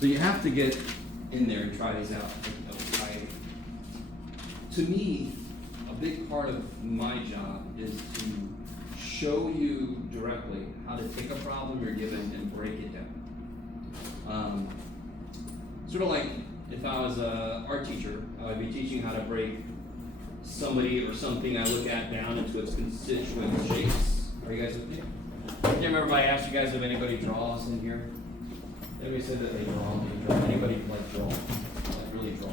So you have to get in there and try these out. To me, a big part of my job is to show you directly how to take a problem you're given and break it down. Sort of like if I was an art teacher, I would be teaching how to break somebody or something I look at down into its constituent shapes. Are you guys with me? I can't remember if I asked you guys if anybody draws in here. Everybody said that they draw. Anybody like draw? Like really draw?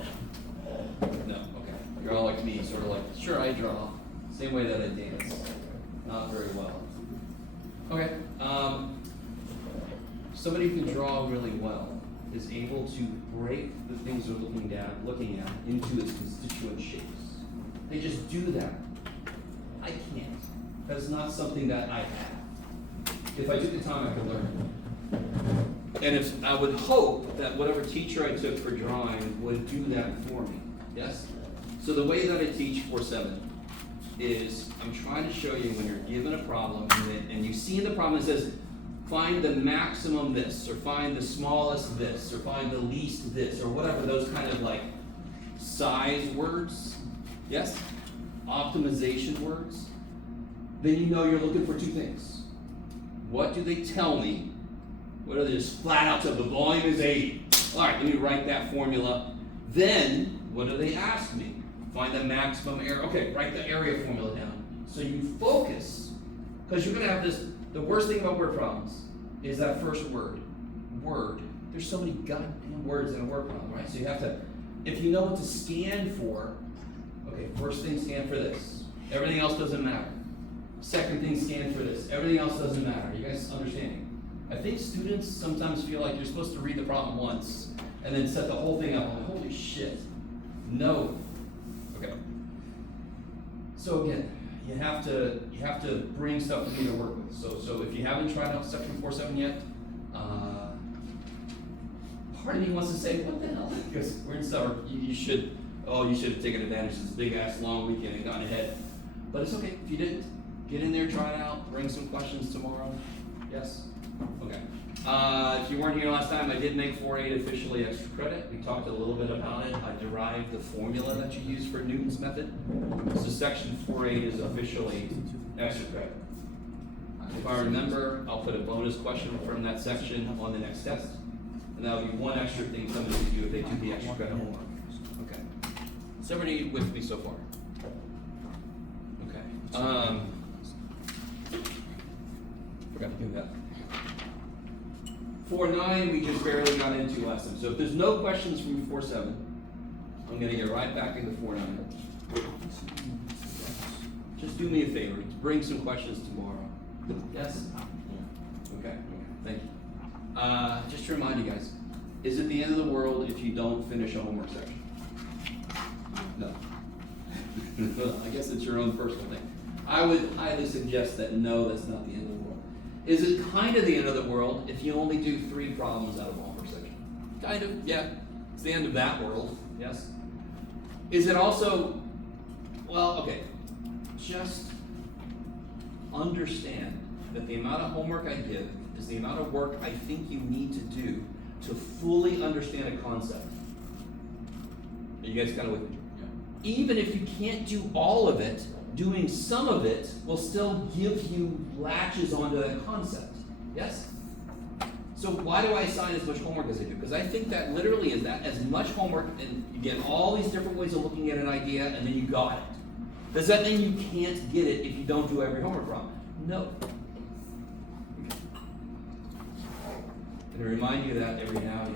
No, okay. You're all like me, sort of like, sure, I draw. Same way that I dance. Not very well. Okay. Somebody who can draw really well is able to break the things they're looking at into its constituent shapes. They just do that. I can't. That's not something that I have. If I took the time, I could learn. And I would hope that whatever teacher I took for drawing would do that for me. Yes? So the way that I teach 4-7 is I'm trying to show you when you're given a problem and you see in the problem it says, find the maximum this, or find the smallest this, or find the least this, or whatever, those kind of like size words, yes? Optimization words. Then you know you're looking for two things. What do they tell me? What are they just flat out, so the volume is 80. All right, let me write that formula. Then, what do they ask me? Find the maximum area. Okay, write the area formula down. So you focus, because you're going to have this. The worst thing about word problems is that first word. Word. There's so many goddamn words in a word problem, right? So you have to, if you know what to scan for, okay, first thing scan for this. Everything else doesn't matter. Second thing scan for this. Everything else doesn't matter. You guys understanding? I think students sometimes feel like you're supposed to read the problem once and then set the whole thing up. Holy shit. No. Okay. So again, you have to bring stuff with you to work with. So if you haven't tried out section 4-7 yet, part of me wants to say, what the hell? Because we're in summer, you should have taken advantage of this big ass long weekend and gone ahead. But it's okay if you didn't. Get in there, try it out, bring some questions tomorrow. Yes? Okay. If you weren't here last time, I did make 4-8 officially extra credit. We talked a little bit about it. I derived the formula that you use for Newton's method. So section 4-8 is officially extra credit. If I remember, I'll put a bonus question from that section on the next test. And that'll be one extra thing somebody can do if they do the extra credit homework. Okay. Is everybody with me so far? Okay. Forgot to do that. 4-9, we just barely got into last time. So if there's no questions from 4-7, I'm going to get right back into 4-9. Just do me a favor. Bring some questions tomorrow. Yes? Okay. Thank you. Just to remind you guys, is it the end of the world if you don't finish a homework section? No. I guess it's your own personal thing. I would highly suggest that no, that's not the end of the world. Is it kind of the end of the world if you only do 3 problems out of a homework section? Kind of, yeah. It's the end of that world, yes. Is it also, well, okay, just understand that the amount of homework I give is the amount of work I think you need to do to fully understand a concept. Are you guys kind of with me? Yeah. Even if you can't do all of it, doing some of it will still give you latches onto that concept. Yes? So why do I assign as much homework as I do? Because I think that literally is that as much homework, and you get all these different ways of looking at an idea, and then you got it. Does that mean you can't get it if you don't do every homework problem? No. And to remind you of that every now and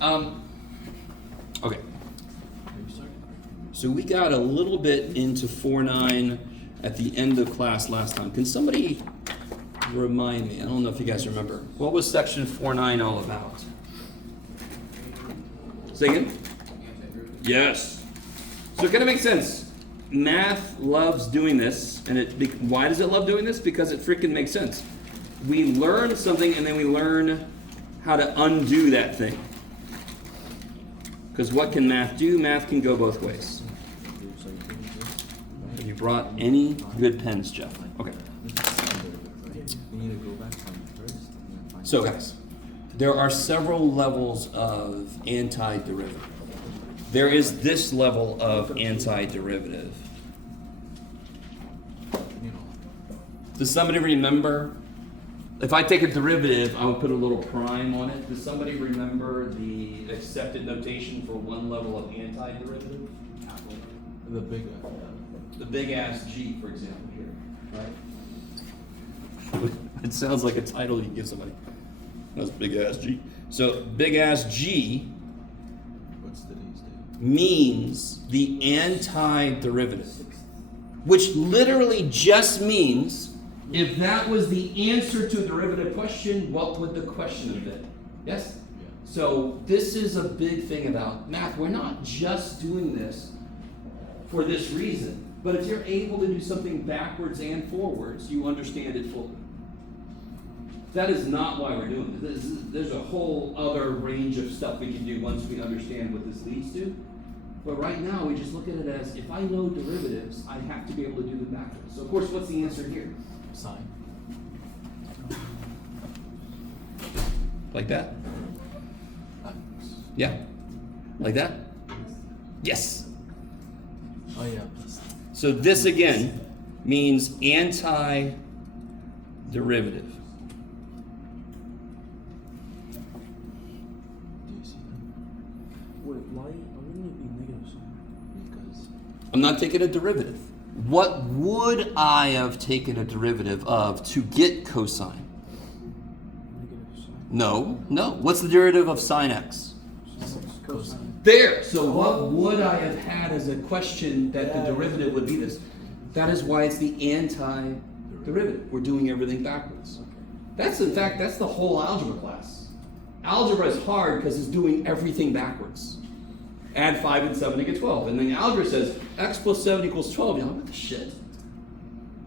then. Okay. So we got a little bit into 4-9 at the end of class last time. Can somebody remind me? I don't know if you guys remember. What was section 4-9 all about? Say again? Yes. So it kind of makes sense. Math loves doing this, and why does it love doing this? Because it freaking makes sense. We learn something, and then we learn how to undo that thing. Because what can math do? Math can go both ways. Have you brought any good pens, Jeff? Okay. So guys, there are several levels of antiderivative. There is this level of antiderivative. Does somebody remember? If I take a derivative, I would put a little prime on it. Does somebody remember the accepted notation for one level of antiderivative? The big ass G, for example, here, right? It sounds like a title you give somebody. That's big ass G. So big ass G means the antiderivative, which literally just means if that was the answer to a derivative question, what would the question have been? Yes? Yeah. So this is a big thing about math. We're not just doing this for this reason, but if you're able to do something backwards and forwards, you understand it fully. That is not why we're doing this. There's a whole other range of stuff we can do once we understand what this leads to. But right now, we just look at it as, if I know derivatives, I have to be able to do them backwards. So of course, what's the answer here? Sine. Like that? Yeah? Like that? Yes. Oh yeah. Plus. So this again means antiderivative. Do you see that? Wait, why wouldn't it be negative sign? Because I'm not taking a derivative. What would I have taken a derivative of to get cosine? Negative sign. No. What's the derivative of sine x? Cosine. There. So what would I have had as a question that the derivative would be this? That is why it's the antiderivative. We're doing everything backwards. That's in fact, that's the whole algebra class. Algebra is hard because it's doing everything backwards. Add 5 and 7 to get 12. And then algebra says x plus 7 equals 12. You know, what the shit?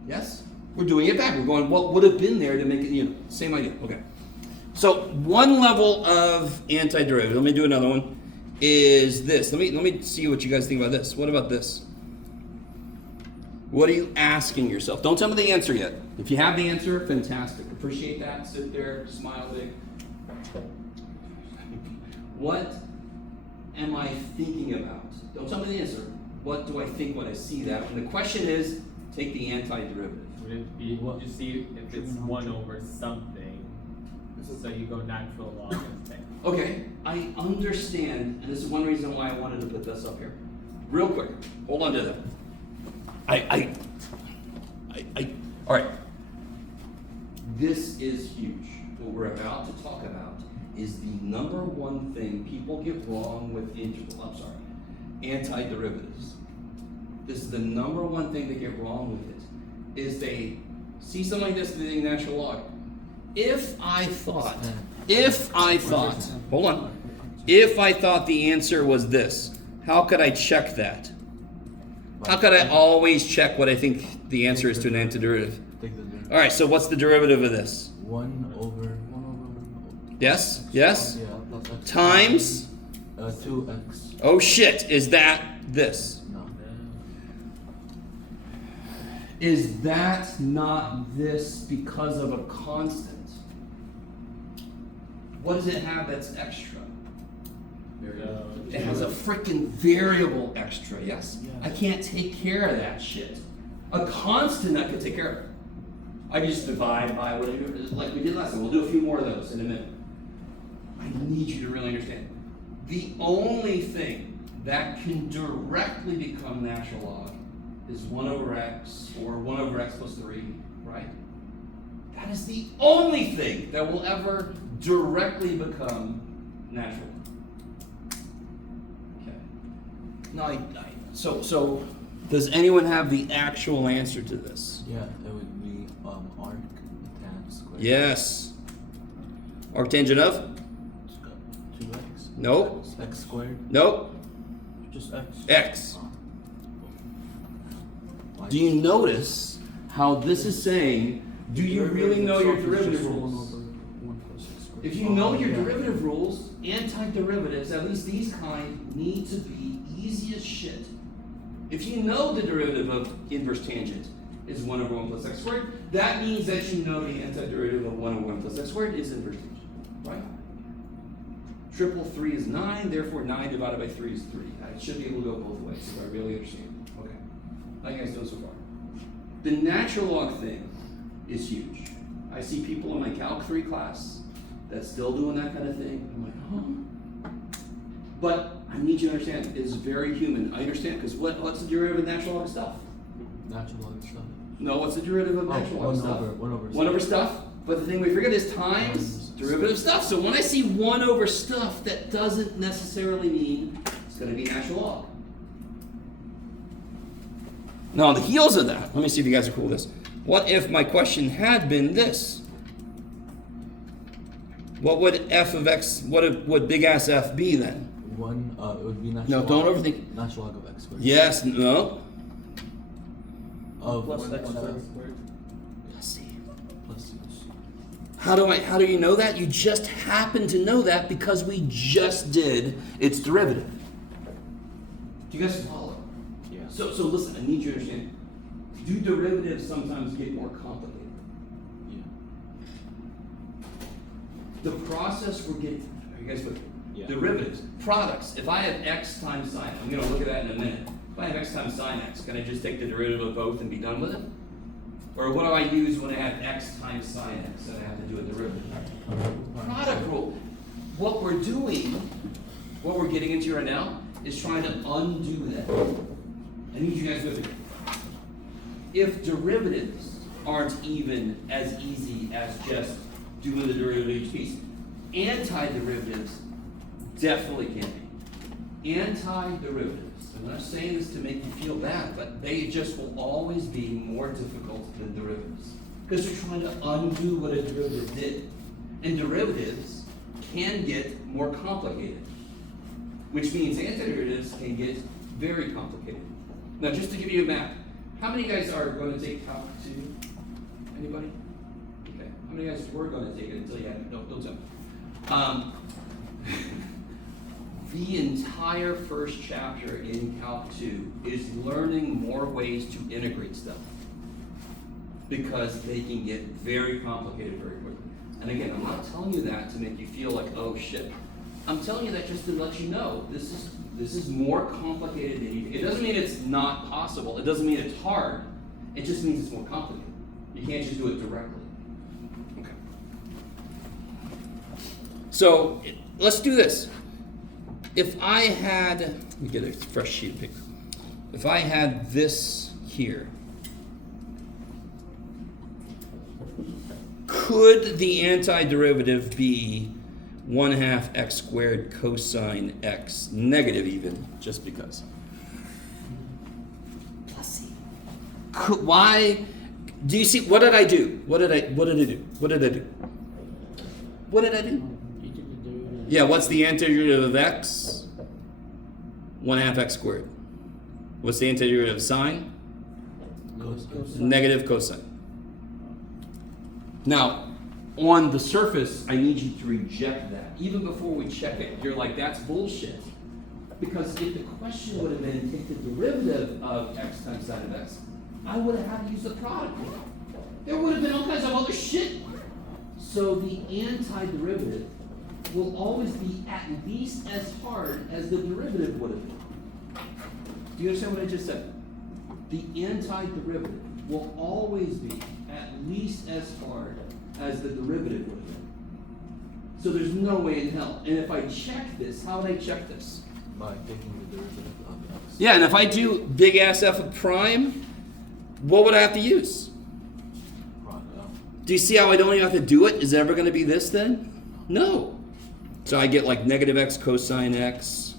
Yes? We're doing it back. We're going, what would have been there to make it, same idea. Okay. So one level of antiderivative, let me do another one, is this. Let me see what you guys think about this. What about this? What are you asking yourself? Don't tell me the answer yet. If you have the answer, fantastic. Appreciate that. Sit there, smile big. What am I thinking about? Don't tell me the answer. What do I think when I see that? And the question is, take the antiderivative. Would it be, you see if it's 1 over something, so you go natural log instead. Okay, I understand, and this is one reason why I wanted to put this up here. Real quick, hold on to that. All right. This is huge. What we're about to talk about is the number one thing people get wrong with antiderivatives. This is the number one thing they get wrong with it, is they see something like this and they think natural log. If I thought the answer was this, how could I check that? How could I always check what I think the answer is to an antiderivative? All right, so what's the derivative of this? 1 over. Yes? Yeah. Plus x. Times? 2x. Oh shit, is that this? No. Is that not this because of a constant? What does it have that's extra? It has a freaking variable extra, yes? Yeah. I can't take care of that shit. A constant I can take care of it. I just divide by whatever, like we did last time. We'll do a few more of those in a minute. I need you to really understand. The only thing that can directly become natural log is 1 over x or 1 over x plus 3, right? That is the only thing that will ever directly become natural log. Okay. Now, so does anyone have the actual answer to this? Yeah, it would be arctan squared. Yes. Arctangent of? 2x. Nope. X squared. Nope. Just x. X. Why? Do you notice how this is saying, do you really know your derivative rules? If you know your derivative rules, antiderivatives, at least these kind, need to be easy as shit. If you know the derivative of inverse tangent is 1 over 1 plus x squared, that means that you know the antiderivative of 1 over 1 plus x squared is inverse tangent, right? Triple 3 is 9, therefore 9 divided by 3 is 3. I should be able to go both ways if I really understand. Okay. How you guys doing so far? The natural log thing is huge. I see people in my Calc 3 class that's still doing that kind of thing. I'm like, huh? But I need you to understand, it's very human. I understand, because what's the derivative of natural log stuff? Natural log stuff. No, what's the derivative of natural log stuff? 1 over Stuff. But the thing we forget is times derivative stuff. So when I see 1 over stuff, that doesn't necessarily mean it's going to be natural log. Now, on the heels of that, let me see if you guys are cool with this. What if my question had been this? What would f of x, would big ass f be then? 1, it would be natural No, log. don't overthink. Natural log of x squared. Yes, no. Of Plus one x half squared. Let's see. plus c. How do you know that? You just happen to know that because we just did its derivative. Do you guys follow? Yeah. So listen, I need you to understand. Do derivatives sometimes get more complicated? Yeah. The process we're getting, are you guys with me? Yeah. Derivatives, products. If I have x times sine, I'm going to look at that in a minute. If I have x times sine x, can I just take the derivative of both and be done with it? Or what do I use when I have x times sine x and I have to do a derivative? Product rule. What we're doing, what we're getting into right now, is trying to undo that. I need you guys with me. If derivatives aren't even as easy as just doing the derivative of each piece, antiderivatives definitely can be. Antiderivatives, I'm not saying this to make you feel bad, but they just will always be more difficult than derivatives. Because you're trying to undo what a derivative did. And derivatives can get more complicated, which means antiderivatives can get very complicated. Now, just to give you a map, how many guys are going to take Calc 2? Anybody? Okay. How many guys were going to take it until you had it? No, don't tell me. The entire first chapter in Calc 2 is learning more ways to integrate stuff, because they can get very complicated very quickly. And again, I'm not telling you that to make you feel like, oh shit. I'm telling you that just to let you know this is more complicated than you think. It doesn't mean it's not possible. It doesn't mean it's hard. It just means it's more complicated. You can't just do it directly. Okay. So let's do this. If I had, let me get a fresh sheet of paper. If I had this here, could the antiderivative be 1/2 x squared cosine x, negative even, just because? Plus c. Why? Do you see, what did I do? What did I do? What did I do? What did I do? You did the derivative. Yeah, what's the antiderivative of x? 1/2 x squared. What's the antiderivative of sine? Cosine. Negative cosine. Now, on the surface, I need you to reject that. Even before we check it, you're like, that's bullshit. Because if the question would have been, take the derivative of x times sine of x, I would have had to use the product rule. There would have been all kinds of other shit. So the antiderivative will always be at least as hard as the derivative would have been. Do you understand what I just said? The antiderivative will always be at least as hard as the derivative would have been. So there's no way in hell. And if I check this, how would I check this? By taking the derivative of x. Yeah, and if I do big ass f of prime, what would I have to use? Do you see how I don't even have to do it? Is it ever going to be this then? No. So I get like negative x cosine x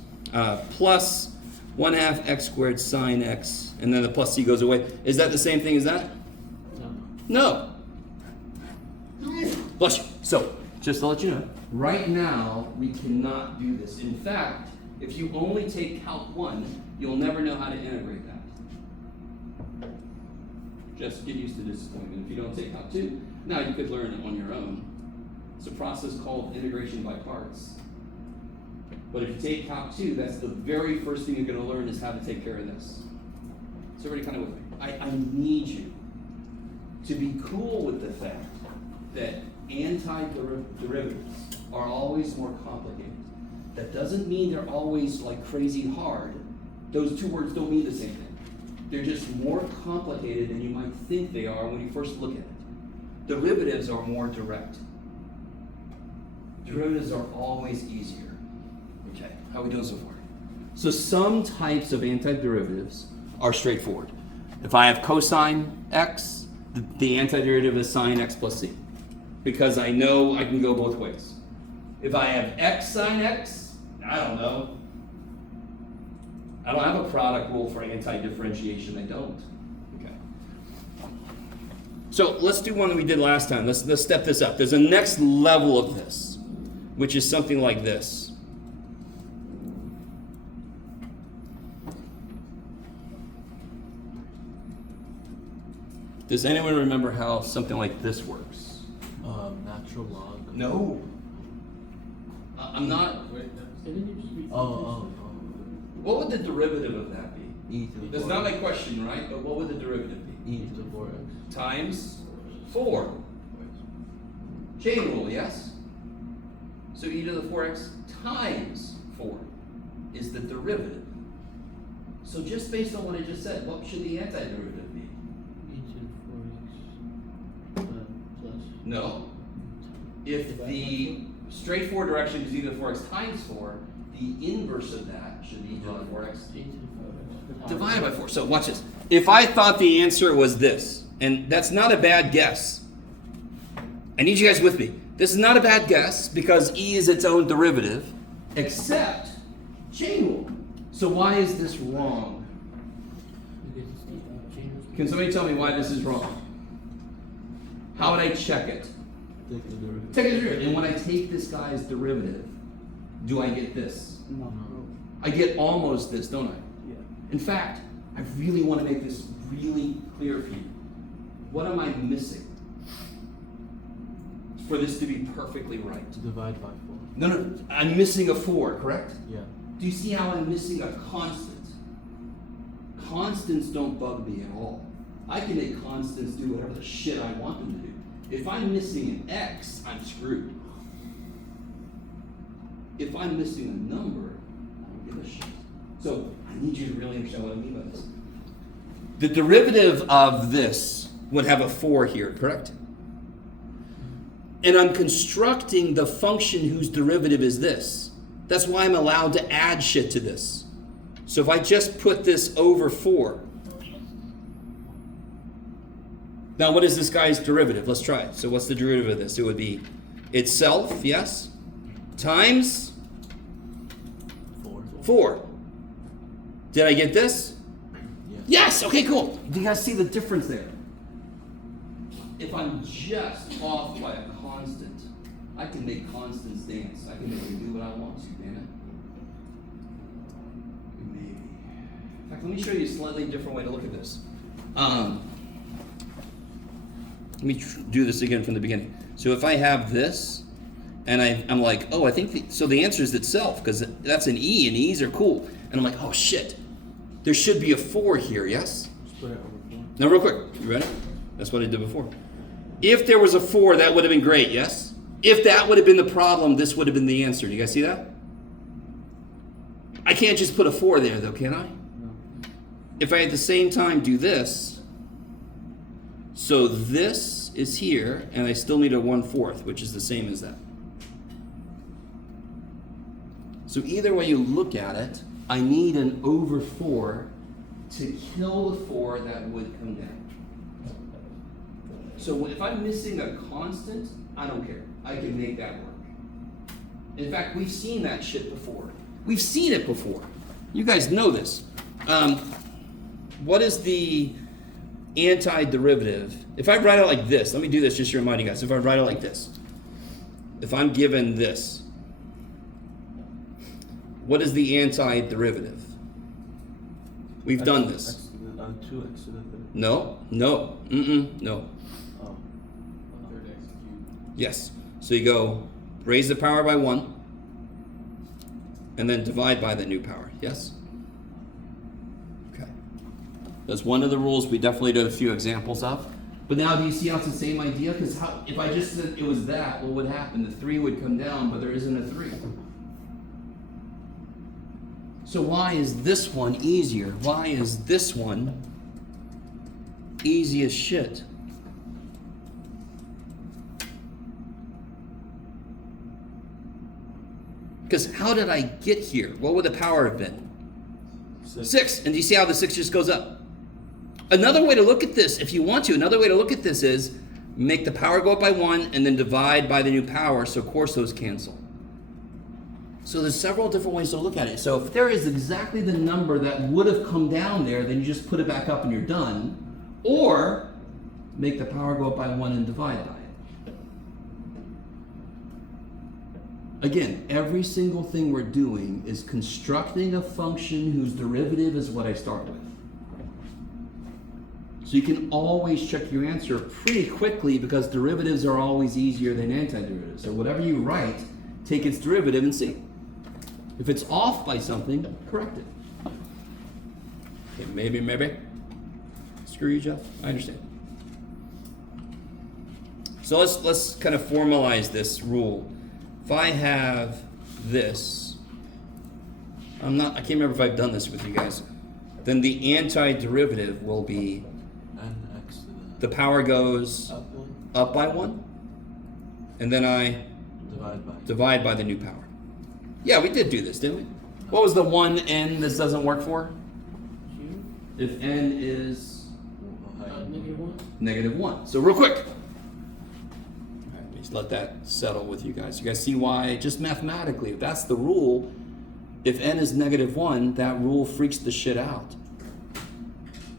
plus 1/2 x squared sine x, and then the plus c goes away. Is that the same thing as that? No. No. Bless you. So, just to let you know, right now we cannot do this. In fact, if you only take Calc 1, you'll never know how to integrate that. Just get used to disappointment. If you don't take Calc 2, now you could learn it on your own. It's a process called integration by parts. But if you take Calc 2, that's the very first thing you're going to learn is how to take care of this. So everybody kind of with me. I need you to be cool with the fact that antiderivatives are always more complicated. That doesn't mean they're always like crazy hard. Those two words don't mean the same thing. They're just more complicated than you might think they are when you first look at it. Derivatives are more direct. Derivatives are always easier. Okay, how are we doing so far? So some types of antiderivatives are straightforward. If I have cosine x, the antiderivative is sine x plus c, because I know I can go both ways. If I have x sine x, I don't know. I don't have a product rule for anti-differentiation. I don't. Okay. So let's do one that we did last time. Let's step this up. There's a next level of this, which is something like this. Does anyone remember how something like this works? Natural log. No. I'm not. Wait, no. Didn't you just read Oh. What would the derivative of that be? E to the That's 4x. not my question, right? But what would the derivative be? E to the 4x. Times 4. Chain rule, yes? So e to the 4x times 4 is the derivative. So just based on what I just said, what should the antiderivative be? E to 4x plus. No. If the straightforward direction is e to the 4x times 4, the inverse of that should be e to the 4x E to the 4x. divided by 4. So watch this. If I thought the answer was this, and that's not a bad guess. I need you guys with me. This is not a bad guess because e is its own derivative, except chain rule. So why is this wrong? Because it's the chain rule. Can somebody tell me why this is wrong? How would I check it? Take the derivative. Take a derivative. And when I take this guy's derivative, do I get this? No. I get almost this, don't I? Yeah. In fact, I really want to make this really clear for you. What am I missing for this to be perfectly right? To divide by 4. No, I'm missing a 4, correct? Yeah. Do you see how I'm missing a constant? Constants don't bug me at all. I can make constants do whatever the shit I want them to do. If I'm missing an x, I'm screwed. If I'm missing a number, I don't give a shit. So I need you to really understand what I mean by this. The derivative of this would have a 4 here, correct? And I'm constructing the function whose derivative is this. That's why I'm allowed to add shit to this. So if I just put this over 4. Now what is this guy's derivative? Let's try it. So what's the derivative of this? It would be itself, yes, times 4. Did I get this? Yeah. Yes, okay, cool. Do you guys see the difference there? If I'm just off by a constant, I can make constants dance. I can make them do what I want to, damn it. Maybe. In fact, let me show you a slightly different way to look at this. Let me do this again from the beginning. So if I have this, and I'm like, oh, I think, so the answer is itself, because that's an E, and E's are cool. And I'm like, oh shit, there should be a 4 here, yes? Just put it over 4. Now real quick, you ready? That's what I did before. If there was a 4, that would have been great, yes? If that would have been the problem, this would have been the answer. Do you guys see that? I can't just put a 4 there though, can I? No. If I at the same time do this, so this is here, and I still need a 1/4, which is the same as that. So either way you look at it, I need an over 4 to kill the 4 that would come down. So if I'm missing a constant, I don't care. I can make that work. In fact, we've seen that shit before. We've seen it before. You guys know this. What is the antiderivative? If I write it like this, let me do this just to remind you guys. If I write it like this, if I'm given this, what is the antiderivative? We've done this. 2x to the 3rd. No. No. Oh. Third x cubed. Yes. So you go raise the power by 1 and then divide by the new power. Yes? Okay. That's one of the rules we definitely did a few examples of. But now do you see how it's the same idea? Because if I just said it was that, what would happen? The 3 would come down, but there isn't a 3. So why is this one easier? Why is this one easy as shit? Because how did I get here? What would the power have been? 6. And do you see how the 6 just goes up? Another way to look at this, if you want to, another way to look at this is make the power go up by 1 and then divide by the new power, so of course those cancel. So there's several different ways to look at it. So if there is exactly the number that would have come down there, then you just put it back up and you're done. Or make the power go up by 1 and divide by it. Again, every single thing we're doing is constructing a function whose derivative is what I start with. So you can always check your answer pretty quickly because derivatives are always easier than antiderivatives. So whatever you write, take its derivative and see. If it's off by something, correct it. Okay, maybe. Screw you, Jeff. I understand. So let's kind of formalize this rule. If I have this, I can't remember if I've done this with you guys. Then the antiderivative will be nx to the power goes up 1, up by 1, and then I divide by the new power. Yeah, we did do this, didn't we? What was the one n this doesn't work for? If n is -1. So real quick. All right, let me just let that settle with you guys. You guys see why, just mathematically, if that's the rule, if n is -1, that rule freaks the shit out.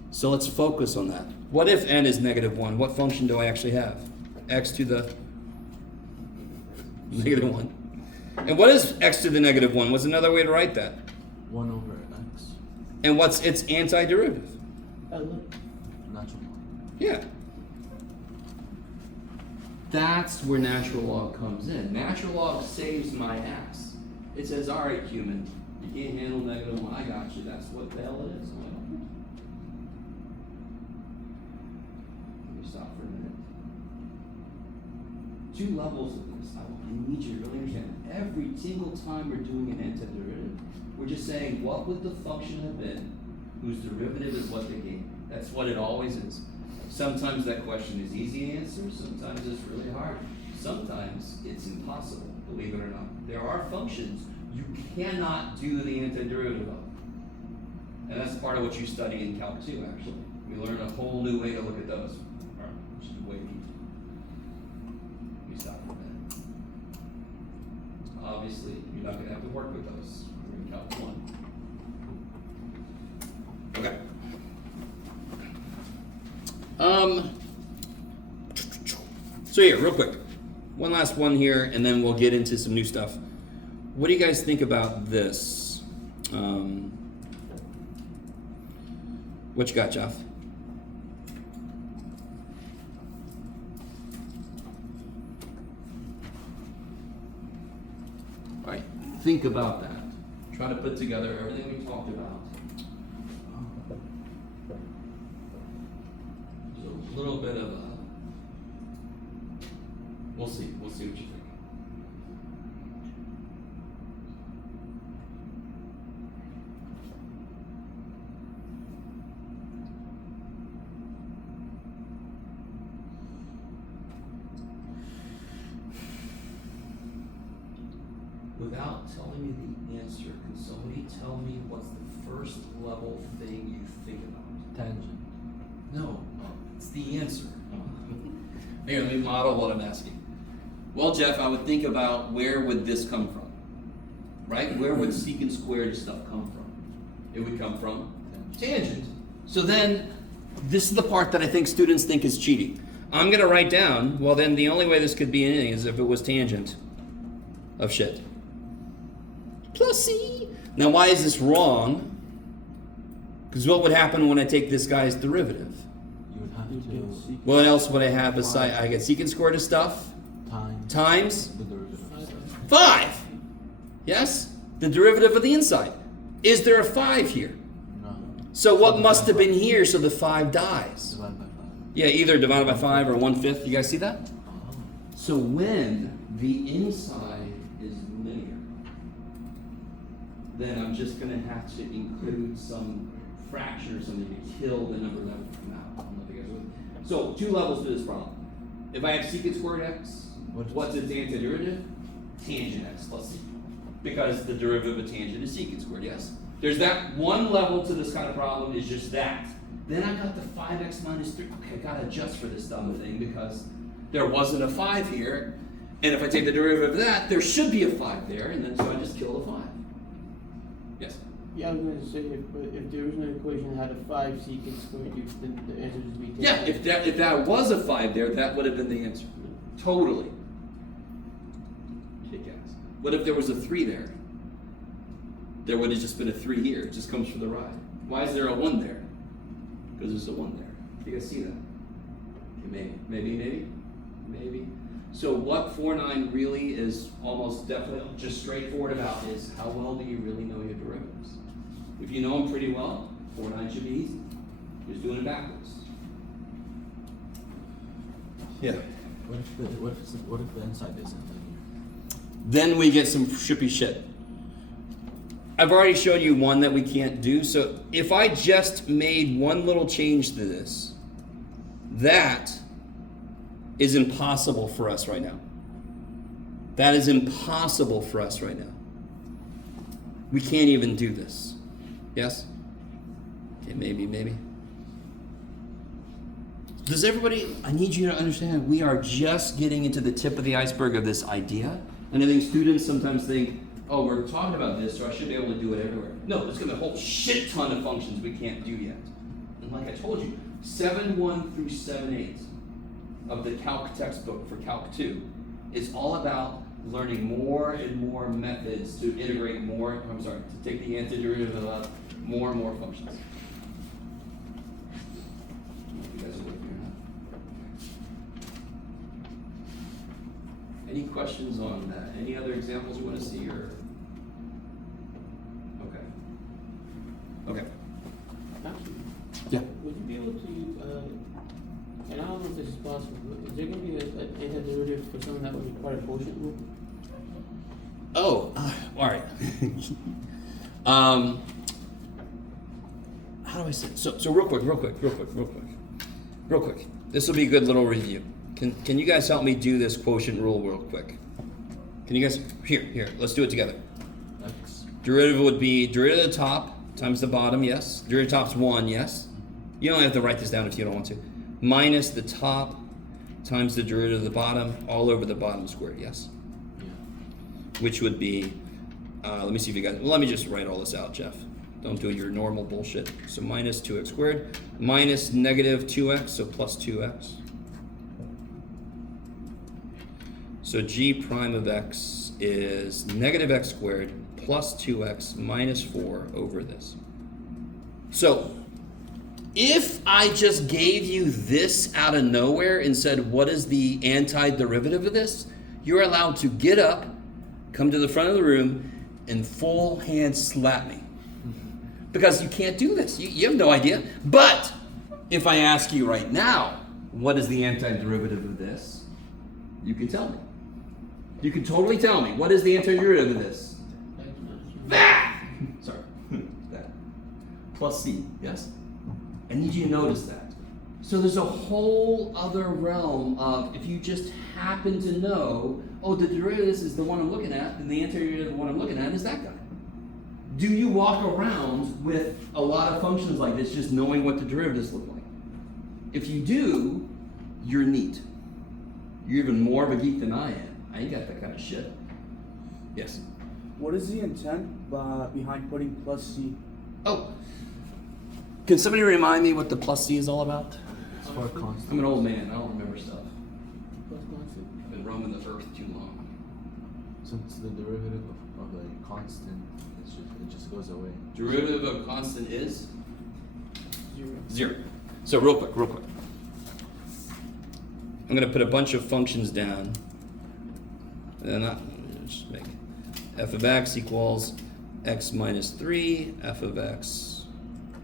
So let's focus on that. What if n is -1? What function do I actually have? X to the -1. And what is x to the -1? What's another way to write that? 1 over x. And what's its antiderivative? Natural log. Yeah. That's where natural log comes in. Natural log saves my ass. It says, all right, human, you can't handle -1. I got you. That's what the hell it is. Let me stop for a minute. 2 levels of this. I need you to really understand. Every single time we're doing an antiderivative, we're just saying, what would the function have been whose derivative is what they gave? That's what it always is. Sometimes that question is easy to answer, sometimes it's really hard. Sometimes it's impossible, believe it or not. There are functions you cannot do the antiderivative of. And that's part of what you study in Calc 2, actually. We learn a whole new way to look at those. All right, which is way deep. Let me stop for a minute. Obviously, you're not going to have to work with those. We're in Calc 1. Okay. So here, real quick. One last one here, and then we'll get into some new stuff. What do you guys think about this? What you got, Jeff? All right, think about that. Try to put together everything we talked about. There's a little bit of a... We'll see what you think. Without telling me the answer, can somebody tell me what's the first level thing you think about? Tangent. No, it's the answer. Here, let me model what I'm asking. Well, Jeff, I would think about where would this come from? Right? Where would secant squared stuff come from? It would come from tangent. So then, this is the part that I think students think is cheating. I'm going to write down, well then the only way this could be anything is if it was tangent of shit. Plus C. Now why is this wrong? Because what would happen when I take this guy's derivative? You would have to What else would I have beside? I get secant squared of stuff times the derivative. 5. Yes? The derivative of the inside. Is there a 5 here? No. So what must have been here so the 5 dies? Divided by 5. Yeah, either divided by 5 or 1/5. You guys see that? So when the inside is linear, then I'm just gonna have to include some fraction or something to kill the number that would come out. I don't know if you guys would. So 2 levels to this problem. If I have secant squared x, what's its antiderivative? Tangent x plus c. Because the derivative of tangent is secant squared, yes? There's that one level to this kind of problem is just that. Then I got the 5x minus 3. Okay, I gotta adjust for this dumb thing because there wasn't a 5 here. And if I take the derivative of that, there should be a 5 there, and then so I just kill the 5. Yes? Yeah, I was going to say, if the original equation had a 5 secant squared, then the answer would be 10. Yeah, if that was a 5 there, that would have been the answer. Totally. Kick ass. What if there was a 3 there? There would have just been a 3 here. It just comes for the ride. Why is there a 1 there? Because there's a 1 there. You guys see that? Okay, maybe. So what 4-9 really is almost definitely just straightforward about is how well do you really know your derivatives? If you know them pretty well, 4-9 should be easy. Just doing it backwards. Yeah. What if the inside isn't linear? Then we get some shippy shit. I've already showed you one that we can't do. So if I just made one little change to this, that is impossible for us right now. That is impossible for us right now. We can't even do this. Yes? Okay, maybe. Does everybody, I need you to understand, we are just getting into the tip of the iceberg of this idea. And I think students sometimes think, oh, we're talking about this, so I should be able to do it everywhere. No, there's going to be a whole shit ton of functions we can't do yet. And like I told you, 7.1 through 7.8 of the Calc textbook for Calc 2 is all about learning more and more methods to integrate more, to take the antiderivative of more and more functions. You guys are with me or not? Any questions on that? Any other examples you want to see or? Okay. Actually, Yeah. would you be able to, and I don't know if this is possible, but is there going to be an antiderivative for something that would require a quotient rule? Oh, all right. How do I say? So real quick. This will be a good little review. Can you guys help me do this quotient rule real quick? Can you guys? Here. Let's do it together. X. Derivative would be derivative of the top times the bottom. Yes. Derivative of top's 1. Yes. You don't have to write this down if you don't want to. Minus the top times the derivative of the bottom all over the bottom squared. Yes. Which would be, let me see if you guys, let me just write all this out, Jeff. Don't do your normal bullshit. So minus 2x squared, minus negative 2x, so plus 2x. So g prime of x is negative x squared plus 2x minus 4 over this. So if I just gave you this out of nowhere and said, what is the antiderivative of this? You're allowed to get up, come to the front of the room, and full hand slap me. Because you can't do this. You have no idea. But if I ask you right now, what is the antiderivative of this? You can tell me. You can totally tell me. What is the antiderivative of this? That! Sorry. That. Plus c, yes? I need you to notice that. So there's a whole other realm of, if you just happen to know, oh, the derivative is the one I'm looking at, then the antiderivative of the one I'm looking at is that guy. Do you walk around with a lot of functions like this just knowing what the derivatives look like? If you do, you're neat. You're even more of a geek than I am. I ain't got that kind of shit. Yes? What is the intent behind putting plus C? Oh. Can somebody remind me what the plus c is all about? It's for a constant. I'm an old man. I don't remember stuff. Plus constant? I've been roaming the earth too long. Since the derivative of a constant, it just goes away. Derivative of constant is? 0. 0. So real quick. I'm going to put a bunch of functions down. And then just make f of x equals x minus 3, f of x.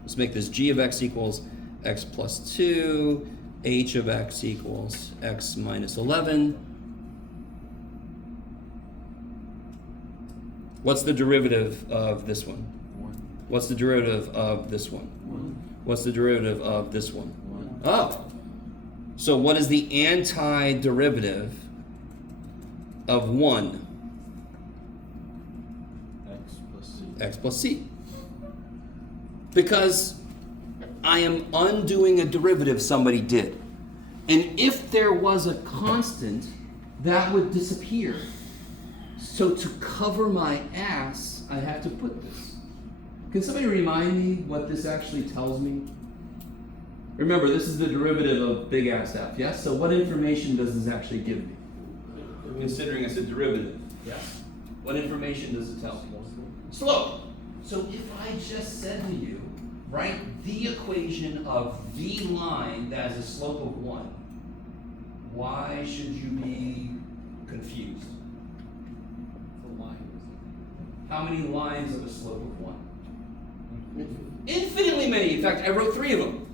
Let's make this g of x equals x plus 2, h of x equals x minus 11. What's the derivative of this one? 1. What's the derivative of this one? 1. What's the derivative of this one? 1. Oh. So what is the antiderivative of 1? X plus C. X plus C. Because I am undoing a derivative somebody did. And if there was a constant, that would disappear. So to cover my ass, I have to put this. Can somebody remind me what this actually tells me? Remember, this is the derivative of big ass f, yes? So what information does this actually give me? Considering it's a derivative, yes? What information does it tell me? Slope. So if I just said to you, write the equation of the line that has a slope of 1, why should you be confused? How many lines of a slope of 1? Infinitely many. In fact, I wrote 3 of them.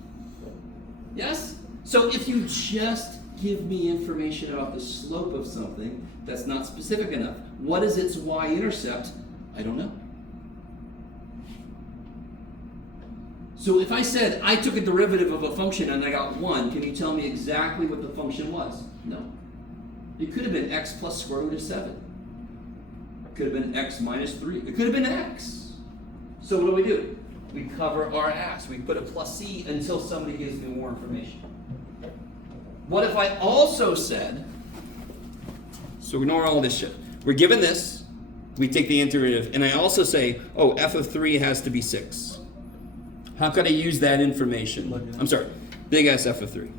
Yes? So if you just give me information about the slope of something that's not specific enough, what is its y-intercept? I don't know. So if I said I took a derivative of a function and I got 1, can you tell me exactly what the function was? No. It could have been x plus square root of 7. It could have been x minus 3. It could have been x. So what do? We cover our ass. We put a plus c until somebody gives me more information. What if I also said, so ignore all this shit. We're given this, we take the antiderivative, and I also say, oh, f of 3 has to be 6. How could I use that information? I'm sorry, big ass f of 3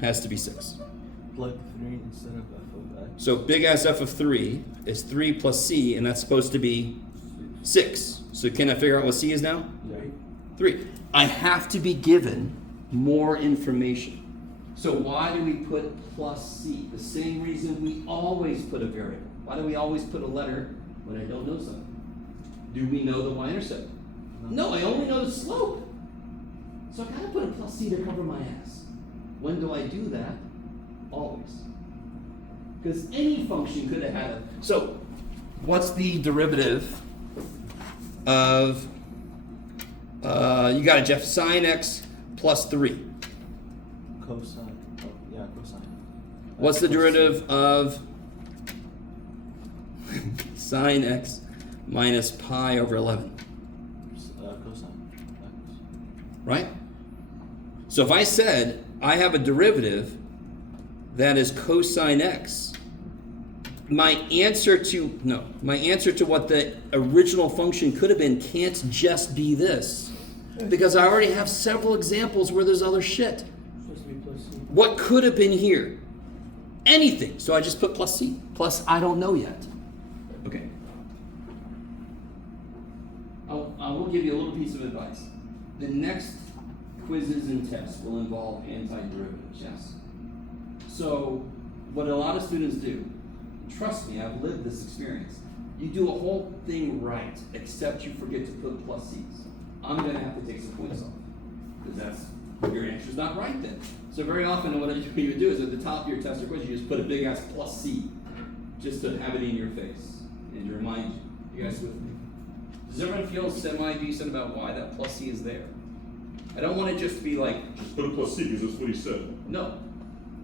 has to be 6. Plug 3 instead of f of x. So big ass f of 3 is 3 plus c, and that's supposed to be 6. So can I figure out what c is now? Yeah. 3. I have to be given more information. So why do we put plus c? The same reason we always put a variable. Why do we always put a letter when I don't know something? Do we know the y-intercept? No, I only know the slope. So I gotta put a plus c to cover my ass. When do I do that? Always. Because any function could have had a... So, what's the derivative of... you got it, Jeff. Sine x plus 3. Cosine. Oh, yeah, cosine. What's the derivative of sine x minus pi over 11? Cosine. X. Right? So if I said I have a derivative that is cosine x, my answer to what the original function could have been can't just be this. Because I already have several examples where there's other shit. Supposed to be plus C. What could have been here? Anything. So I just put plus c. Plus I don't know yet. Okay. I will give you a little piece of advice. The next quizzes and tests will involve antiderivatives, yes? So what a lot of students do, trust me, I've lived this experience. You do a whole thing right, except you forget to put plus c's. I'm gonna have to take some points off, because that's, your answer's not right then. So very often what you would do is at the top of your test or quiz, you just put a big ass plus c, just to have it in your face, and to remind you. You guys with me? Does everyone feel semi-decent about why that plus c is there? I don't want it just to be like, Just put a plus C because that's what he said. no.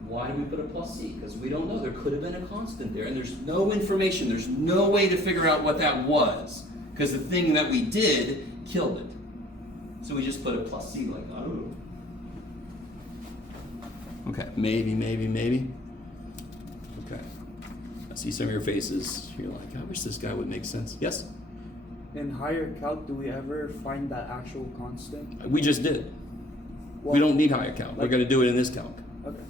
Why do we put a plus c? Because we don't know. There could have been a constant there, and there's no information. There's no way to figure out what that was, because the thing that we did killed it. So we just put a plus c like, I don't know. Okay, maybe. Okay. I see some of your faces. You're like, I wish this guy would make sense. Yes? In higher calc, do we ever find that actual constant? We just did. Well, We don't need higher calc. We're like- going to do it in this calc. Okay.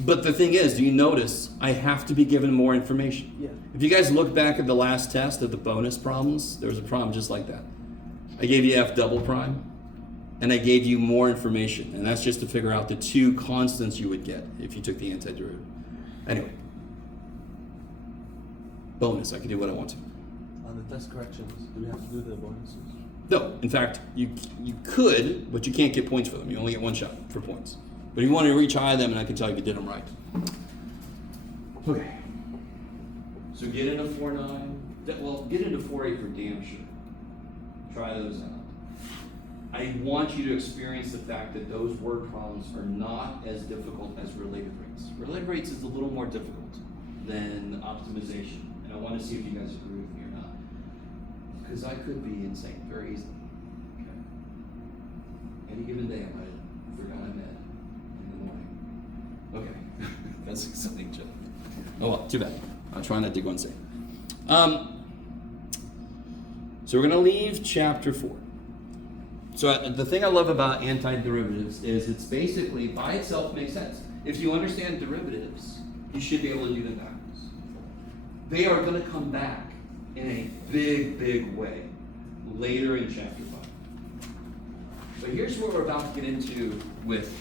But the thing is, do you notice I have to be given more information? Yeah. If you guys look back at the last test of the bonus problems, there was a problem just like that. I gave you f double prime, and I gave you more information, and that's just to figure out the two constants you would get if you took the antiderivative. Anyway, bonus, I can do what I want to. On the test corrections, do we have to do the bonuses? No, in fact, you could, but you can't get points for them. You only get one shot for points. But if you want to reach high them, and I can tell you did them right. Okay. So get in a 4-9, Well, get into 4A for damn sure. Try those out. I want you to experience the fact that those word problems are not as difficult as related rates. Related rates is a little more difficult than optimization, and I want to see if you guys agree with me or not. Because I could be insane very easily. Okay. Any given day, I might have forgotten I met in the morning. Okay, that's exciting, Joe. Oh well, too bad. I'll try not to go insane. So we're going to leave chapter 4. So the thing I love about antiderivatives is it's basically, by itself makes sense. If you understand derivatives, you should be able to do them backwards. They are going to come back in a big, big way later in chapter 5. But here's what we're about to get into with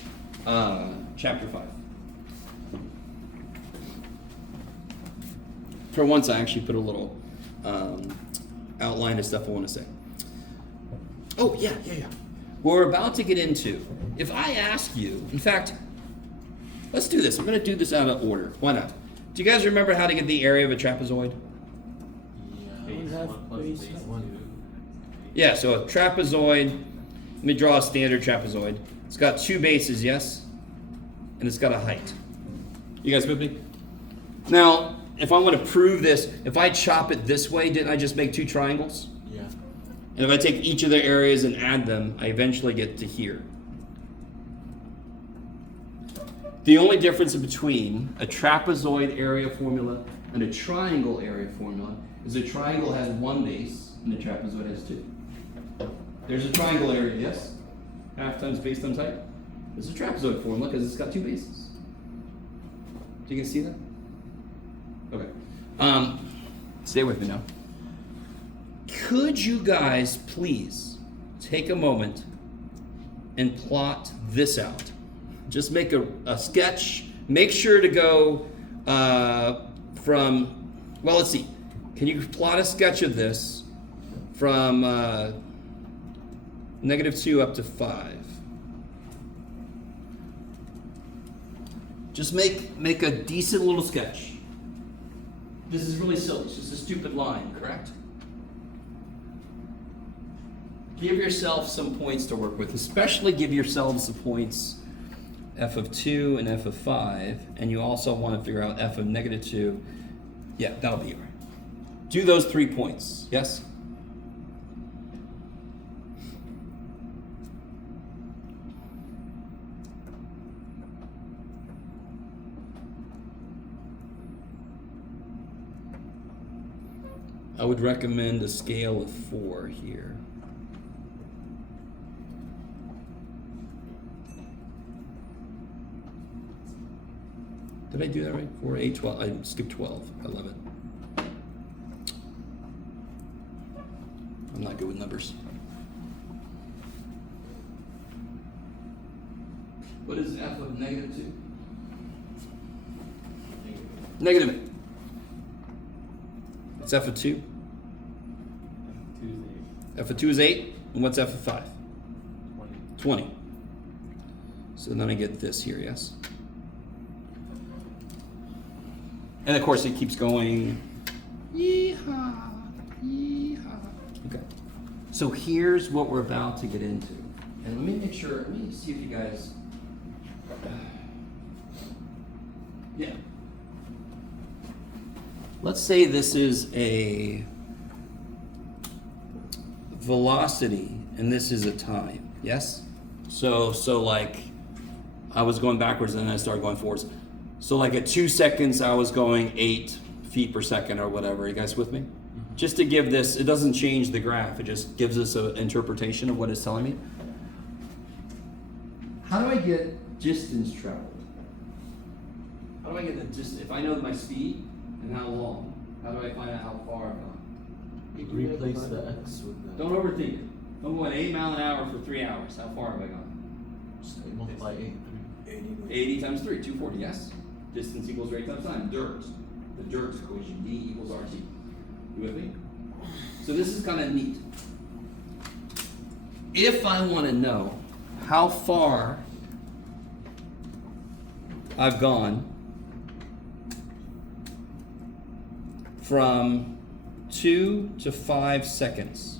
chapter 5. For once, I actually put a little outline of stuff I want to say. Oh, yeah. What we're about to get into, if I ask you, in fact, let's do this. I'm going to do this out of order. Why not? Do you guys remember how to get the area of a trapezoid? Base have 1 plus base base 1. 2. Yeah, so a trapezoid, let me draw a standard trapezoid. It's got 2 bases, yes? And it's got a height. You guys with me? Now, if I want to prove this, if I chop it this way, didn't I just make 2 triangles? Yeah. And if I take each of their areas and add them, I eventually get to here. The only difference between a trapezoid area formula and a triangle area formula is a triangle has 1 base and a trapezoid has 2. There's a triangle area, yes? Half times base times height. This is a trapezoid formula because it's got 2 bases. Do you guys see that? Okay. Stay with me now. Could you guys please take a moment and plot this out? Just make a sketch. Make sure to go from, well, let's see. Can you plot a sketch of this from -2 up to 5? Just make a decent little sketch. This is really silly. It's just a stupid line, correct? Give yourself some points to work with. Especially give yourselves the points f of 2 and f of 5. And you also want to figure out f of -2. Yeah, that'll be all right. Do those 3 points. Yes? I would recommend a scale of 4 here. Did I do that right? 4, 8, 12. I skipped 12. I love it. I'm not good with numbers. What is f of -2? Negative 8. What's f of 2? F of 2 is 8. And what's f of 5? 20. So then I get this here, yes? And of course it keeps going. Yeehaw, yeehaw. Okay. So here's what we're about to get into. And let me make sure, let me see if you guys, yeah. Let's say this is a velocity and this is a time, yes? So like I was going backwards and then I started going forwards. So like at 2 seconds I was going 8 feet per second or whatever. You guys with me? Mm-hmm. Just to give this, it doesn't change the graph, it just gives us an interpretation of what it's telling me. How do I get distance traveled? How do I get the distance? If I know my speed and how long, how do I find out how far I've gone? You replace the x with the. Don't overthink it. I'm going 8 miles an hour for 3 hours. How far have I gone? Just multiply 8. 80 times 3, 240, yes? Distance equals rate times time, dirt. The dirt equation, D equals RT. You with me? So this is kind of neat. If I want to know how far I've gone from 2 to 5 seconds.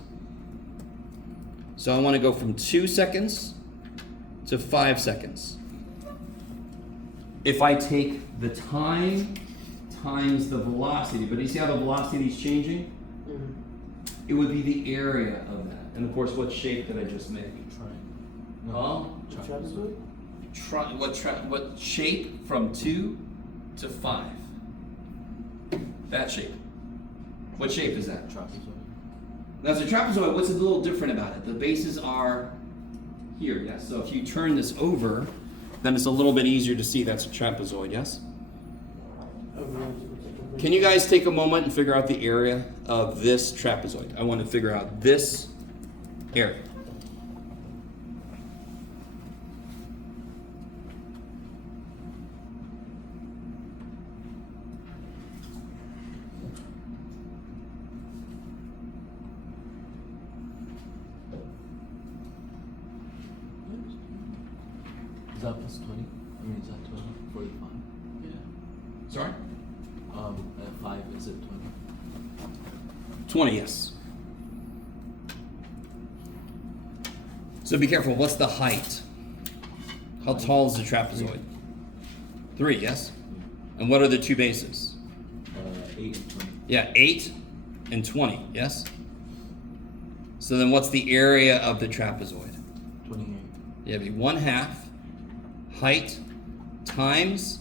So I want to go from 2 seconds to 5 seconds. If I take the time times the velocity, but you see how the velocity is changing? Mhm. It would be the area of that. And of course, what shape did I just make? Triangle. Huh? Trapezoid? What shape from 2 to 5? That shape. What shape is that? Trapezoid. That's a trapezoid. What's a little different about it? The bases are here, yes? So if you turn this over, then it's a little bit easier to see that's a trapezoid, yes? Oh, yeah, it's Can you guys take a moment and figure out the area of this trapezoid? I want to figure out this area. Is that plus 20? I mean, is that 20? 45? Sorry? At 5, is it 20? 20, yes. So be careful. What's the height? How tall is the trapezoid? 3, yes? And what are the two bases? 8 and 20. Yeah, 8 and 20, yes? So then what's the area of the trapezoid? 28. Yeah, it'd be 1/2 height times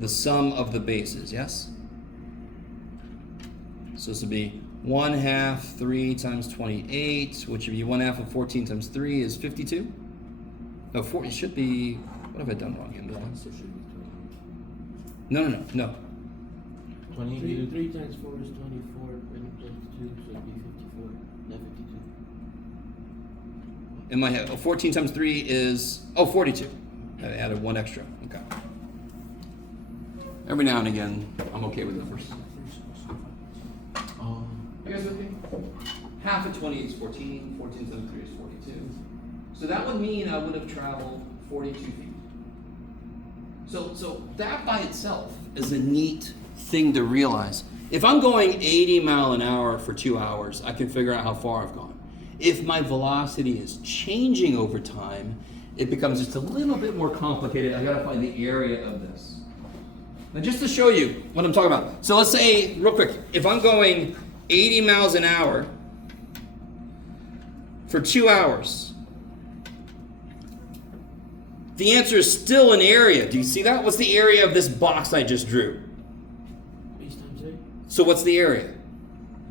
the sum of the bases, yes? So this would be 1/2 3 times 28, which would be 1/2 of 14 times 3 is 52? No, 4, it should be, what have I done wrong here? The answer should be No. 28. 3 times 4 is 24, and 2, so it'd be 54, not 52. In my head, 14 times 3 is, 42. I added 1 extra, okay. Every now and again, I'm okay with numbers. Oh, You guys with me? Half of 28 is 14, 14 times 3 is 42. So that would mean I would have traveled 42 feet. So that by itself is a neat thing to realize. If I'm going 80 mile an hour for 2 hours, I can figure out how far I've gone. If my velocity is changing over time, it becomes just a little bit more complicated. I gotta find the area of this. Now just to show you what I'm talking about. So let's say, real quick, if I'm going 80 miles an hour for 2 hours, the answer is still an area. Do you see that? What's the area of this box I just drew? Base times 8? So what's the area?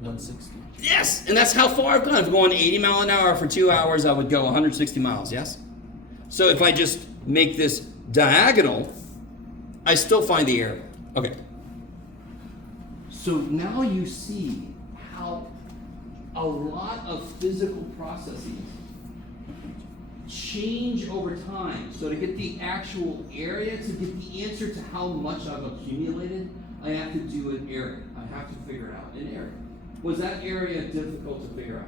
160. Yes, and that's how far I've gone. If I'm going 80 mile an hour for 2 hours, I would go 160 miles, yes? So if I just make this diagonal, I still find the area. Okay. So now you see how a lot of physical processes change over time. So to get the actual area, to get the answer to how much I've accumulated, I have to do an area. I have to figure out an area. Was that area difficult to figure out?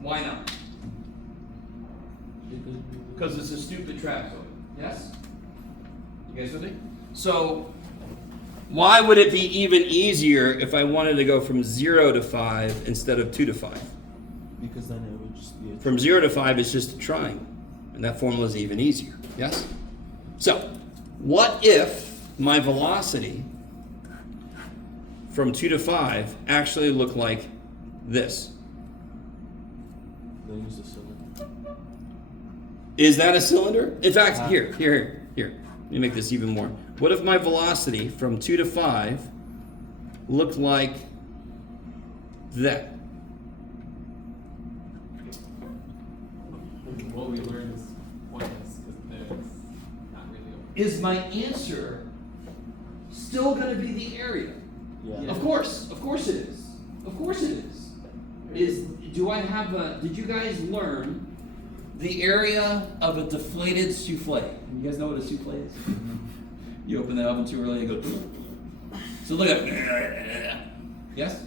Why not? Because it's a stupid trapezoid. Yes? You guys with me? So, why would it be even easier if I wanted to go from 0 to 5 instead of 2 to 5? Because then it would just be a From 0 to 5 is just a triangle. And that formula is even easier. Yes? So, what if my velocity from 2 to 5 actually looked like this? Then use the cylinder. Is that a cylinder? In fact, here. Let me make this even more. What if my velocity from 2 to 5 looked like that? What we learned is pointless because there's not really a Is my answer still going to be the area? Yeah. Of course it is. Of course it is. Did you guys learn the area of a deflated souffle? You guys know what a souffle is? You open the oven too early and go. So look at it. Yes?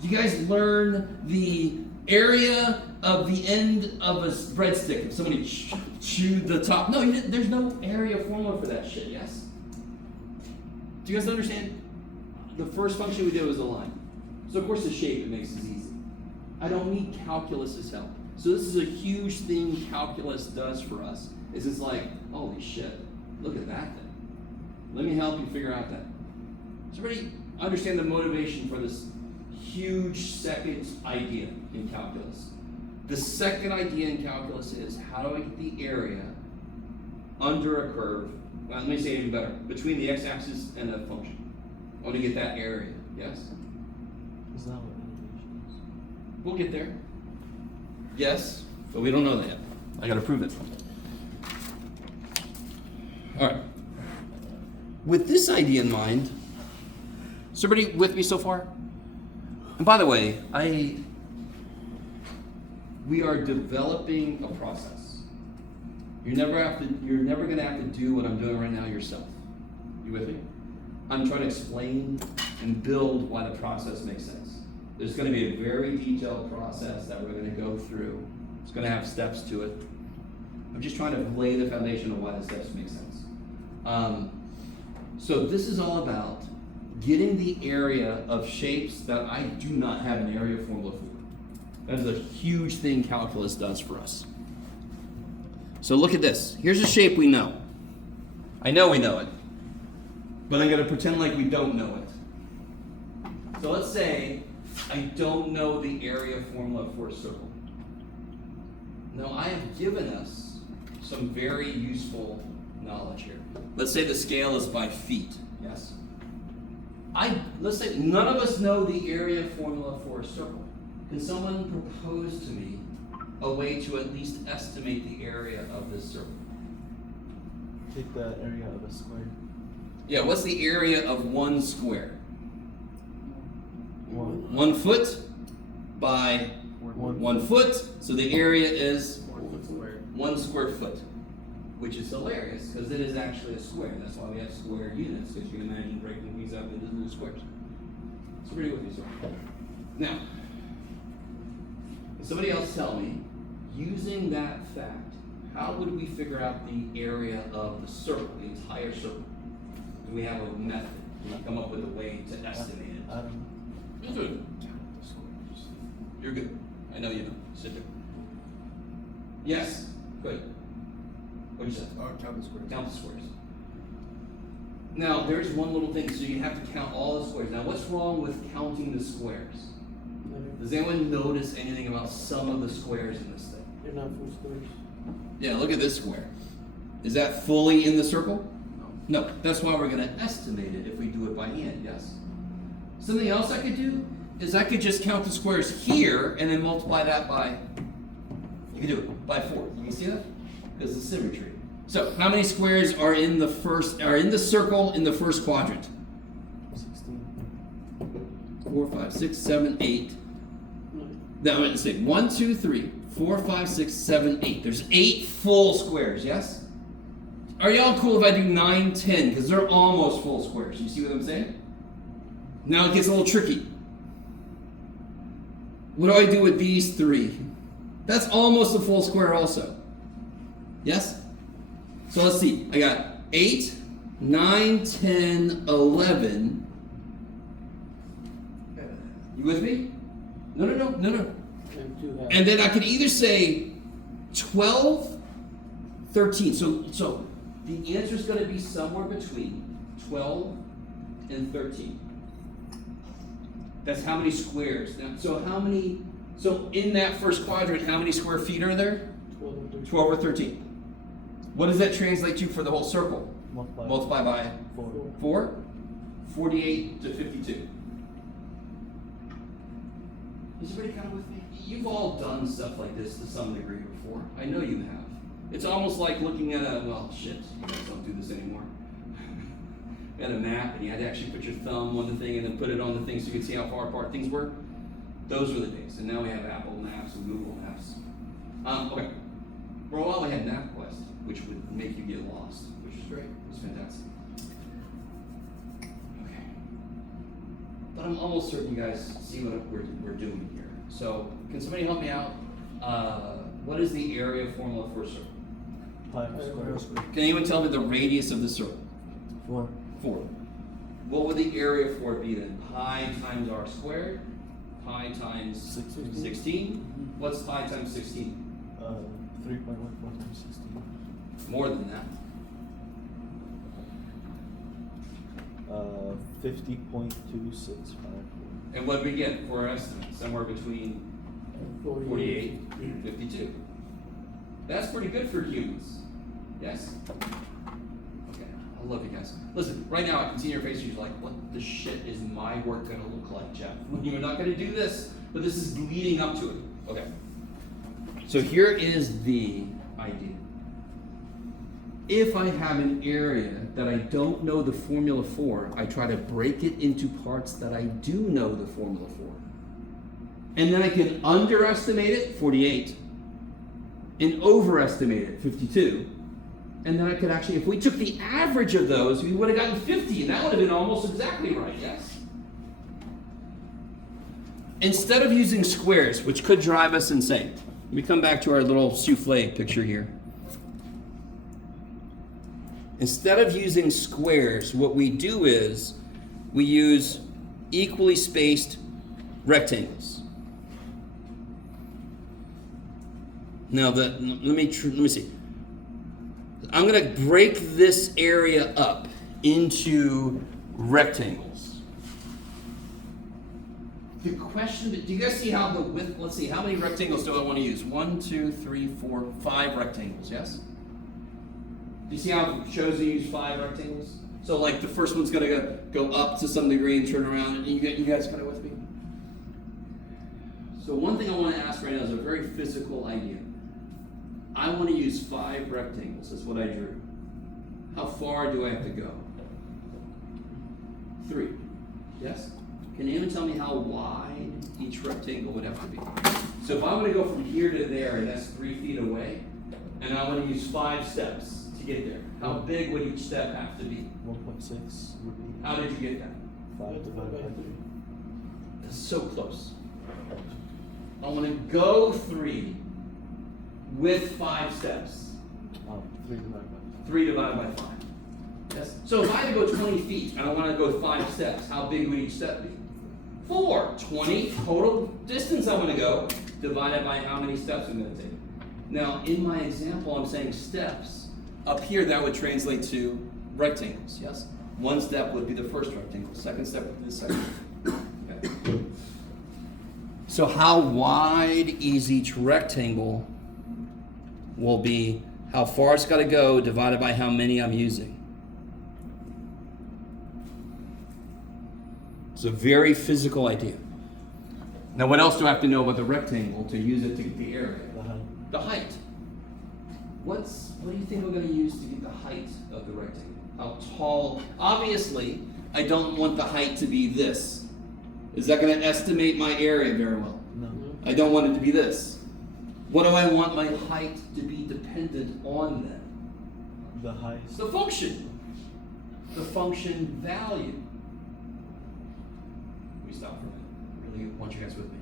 Did you guys learn the area of the end of a breadstick? If somebody chewed the top. No, you didn't. There's no area formula for that shit, yes? Do you guys understand? the first function we did was a line. So of course the shape, it makes it easy. I don't need calculus's help. So this is a huge thing calculus does for us, is it's like, holy shit, look at that thing. Let me help you figure out that. Does everybody understand the motivation for this huge second idea in calculus? The second idea in calculus is, how do I get the area under a curve, well, let me say it even better, between the x-axis and the function. I want to get that area, yes? Is that what animation is? We'll get there. Yes, but we don't know that yet. I gotta prove it. Alright. With this idea in mind, is everybody with me so far? And by the way, we are developing a process. You're never gonna have to do what I'm doing right now yourself. You with me? I'm trying to explain and build why the process makes sense. There's going to be a very detailed process that we're going to go through. It's going to have steps to it. I'm just trying to lay the foundation of why the steps make sense. So this is all about getting the area of shapes that I do not have an area formula for. That is a huge thing calculus does for us. So look at this. Here's a shape we know. I know we know it, but I'm going to pretend like we don't know it. So let's say I don't know the area formula for a circle. Now I have given us some very useful knowledge here. Let's say the scale is by feet, yes? Let's say none of us know the area formula for a circle. Can someone propose to me a way to at least estimate the area of this circle? Take the area of a square. Yeah, what's the area of one square? 1. 1 foot by 1 foot, so the area is 1 foot squared. 1 square foot, which is hilarious because it is actually a square. That's why we have square units, because you can imagine breaking these up into little squares. So pretty with me, sir. Now, can somebody else tell me, using that fact, how would we figure out the area of the circle, the entire circle? Do we have a method? Can we come up with a way to estimate it? I don't know. You're good. You're good. I know you know. Sit there. Yes. Good. What did you say? Count the squares. Count the squares. Now, there's one little thing. So you have to count all the squares. Now, what's wrong with counting the squares? Does anyone notice anything about some of the squares in this thing? They're not full squares. Yeah, look at this square. Is that fully in the circle? No. That's why we're going to estimate it if we do it by hand, yes? Something else I could do is I could just count the squares here and then multiply that by, you can do it by 4. You can see that? Because of symmetry. So how many squares are in the circle in the first quadrant? 16. 4, 5, 6, 7, 8. Now I'm going to say 1, 2, 3, 4, 5, 6, 7, 8. There's 8 full squares, yes? Are y'all cool if I do 9, 10? Because they're almost full squares. You see what I'm saying? Now it gets a little tricky. What do I do with these 3? That's almost a full square also. Yes? So let's see. I got 8, 9, 10, 11. You with me? No. And 2 halves. And then I could either say 12, 13. So the answer is going to be somewhere between 12 and 13. That's how many squares. Now, so in that first quadrant, how many square feet are there? 12 and 13. 12 or 13. What does that translate to for the whole circle? Multiply Multiply by 4. 4? 48 to 52. Is everybody kind of with me? You've all done stuff like this to some degree before. I know you have. It's almost like looking at you guys don't do this anymore. You had a map and you had to actually put your thumb on the thing and then put it on the thing so you could see how far apart things were. Those were the days. And now we have Apple Maps and Google Maps. Okay. For a while we had MapQuest, which would make you get lost, which was great. It was fantastic. Okay. But I'm almost certain you guys see what we're doing here. So can somebody help me out? What is the area formula for a circle? Pi square. Can anyone tell me the radius of the circle? 4. 4. what would the area for it be then? Pi times r squared, pi times 16. What's pi times 16? 3.14 times 16. More than that. 50.265. And what did we get for our estimate? Somewhere between 48 and 52. That's pretty good for humans. Yes? Okay, I love you guys. Listen, right now I can see in your face, you're like, what the shit is my work gonna look like, Jeff? You're not gonna do this, but this is leading up to it. Okay. So here is the idea. If I have an area that I don't know the formula for, I try to break it into parts that I do know the formula for. And then I can underestimate it, 48, and overestimate it, 52. And then I could actually, if we took the average of those, we would have gotten 50, and that would have been almost exactly right, yes? Instead of using squares, which could drive us insane, let me come back to our little souffle picture here. Instead of using squares, what we do is we use equally spaced rectangles. Now, let me see. I'm going to break this area up into rectangles. The question, do you guys see how the width, let's see, how many rectangles do I want to use? 1, 2, 3, 4, 5 rectangles, yes? Do you see how it shows you use 5 rectangles? So like the first one's going to go up to some degree and turn around, and you guys kind of with me? So one thing I want to ask right now is a very physical idea. I want to use 5 rectangles. That's what I drew. How far do I have to go? 3. Yes? Can anyone tell me how wide each rectangle would have to be? So if I want to go from here to there, and that's 3 feet away, and I want to use 5 steps to get there, how big would each step have to be? 1.6 would be How did you get that? 5 divided by 3. That's so close. I want to go 3 with 5 steps. 3 divided by 3 divided by 5. Yes. So if I had to go 20 feet and I want to go 5 steps, how big would each step be? 4. 20 total distance I want to go, divided by how many steps I'm going to take. Now, in my example, I'm saying steps. Up here, that would translate to rectangles, yes? One step would be the first rectangle. Second step would be the second. Okay. So how wide is each rectangle will be how far it's got to go divided by how many I'm using. It's a very physical idea. Now, what else do I have to know about the rectangle to use it to get the area? the height. The height. What do you think we're going to use to get the height of the rectangle? How tall? Obviously, I don't want the height to be this. Is that going to estimate my area very well? No. I don't want it to be this. What do I want my height to be dependent on then? The height. It's the function. The function value. Let me stop for a minute. I really want you guys with me.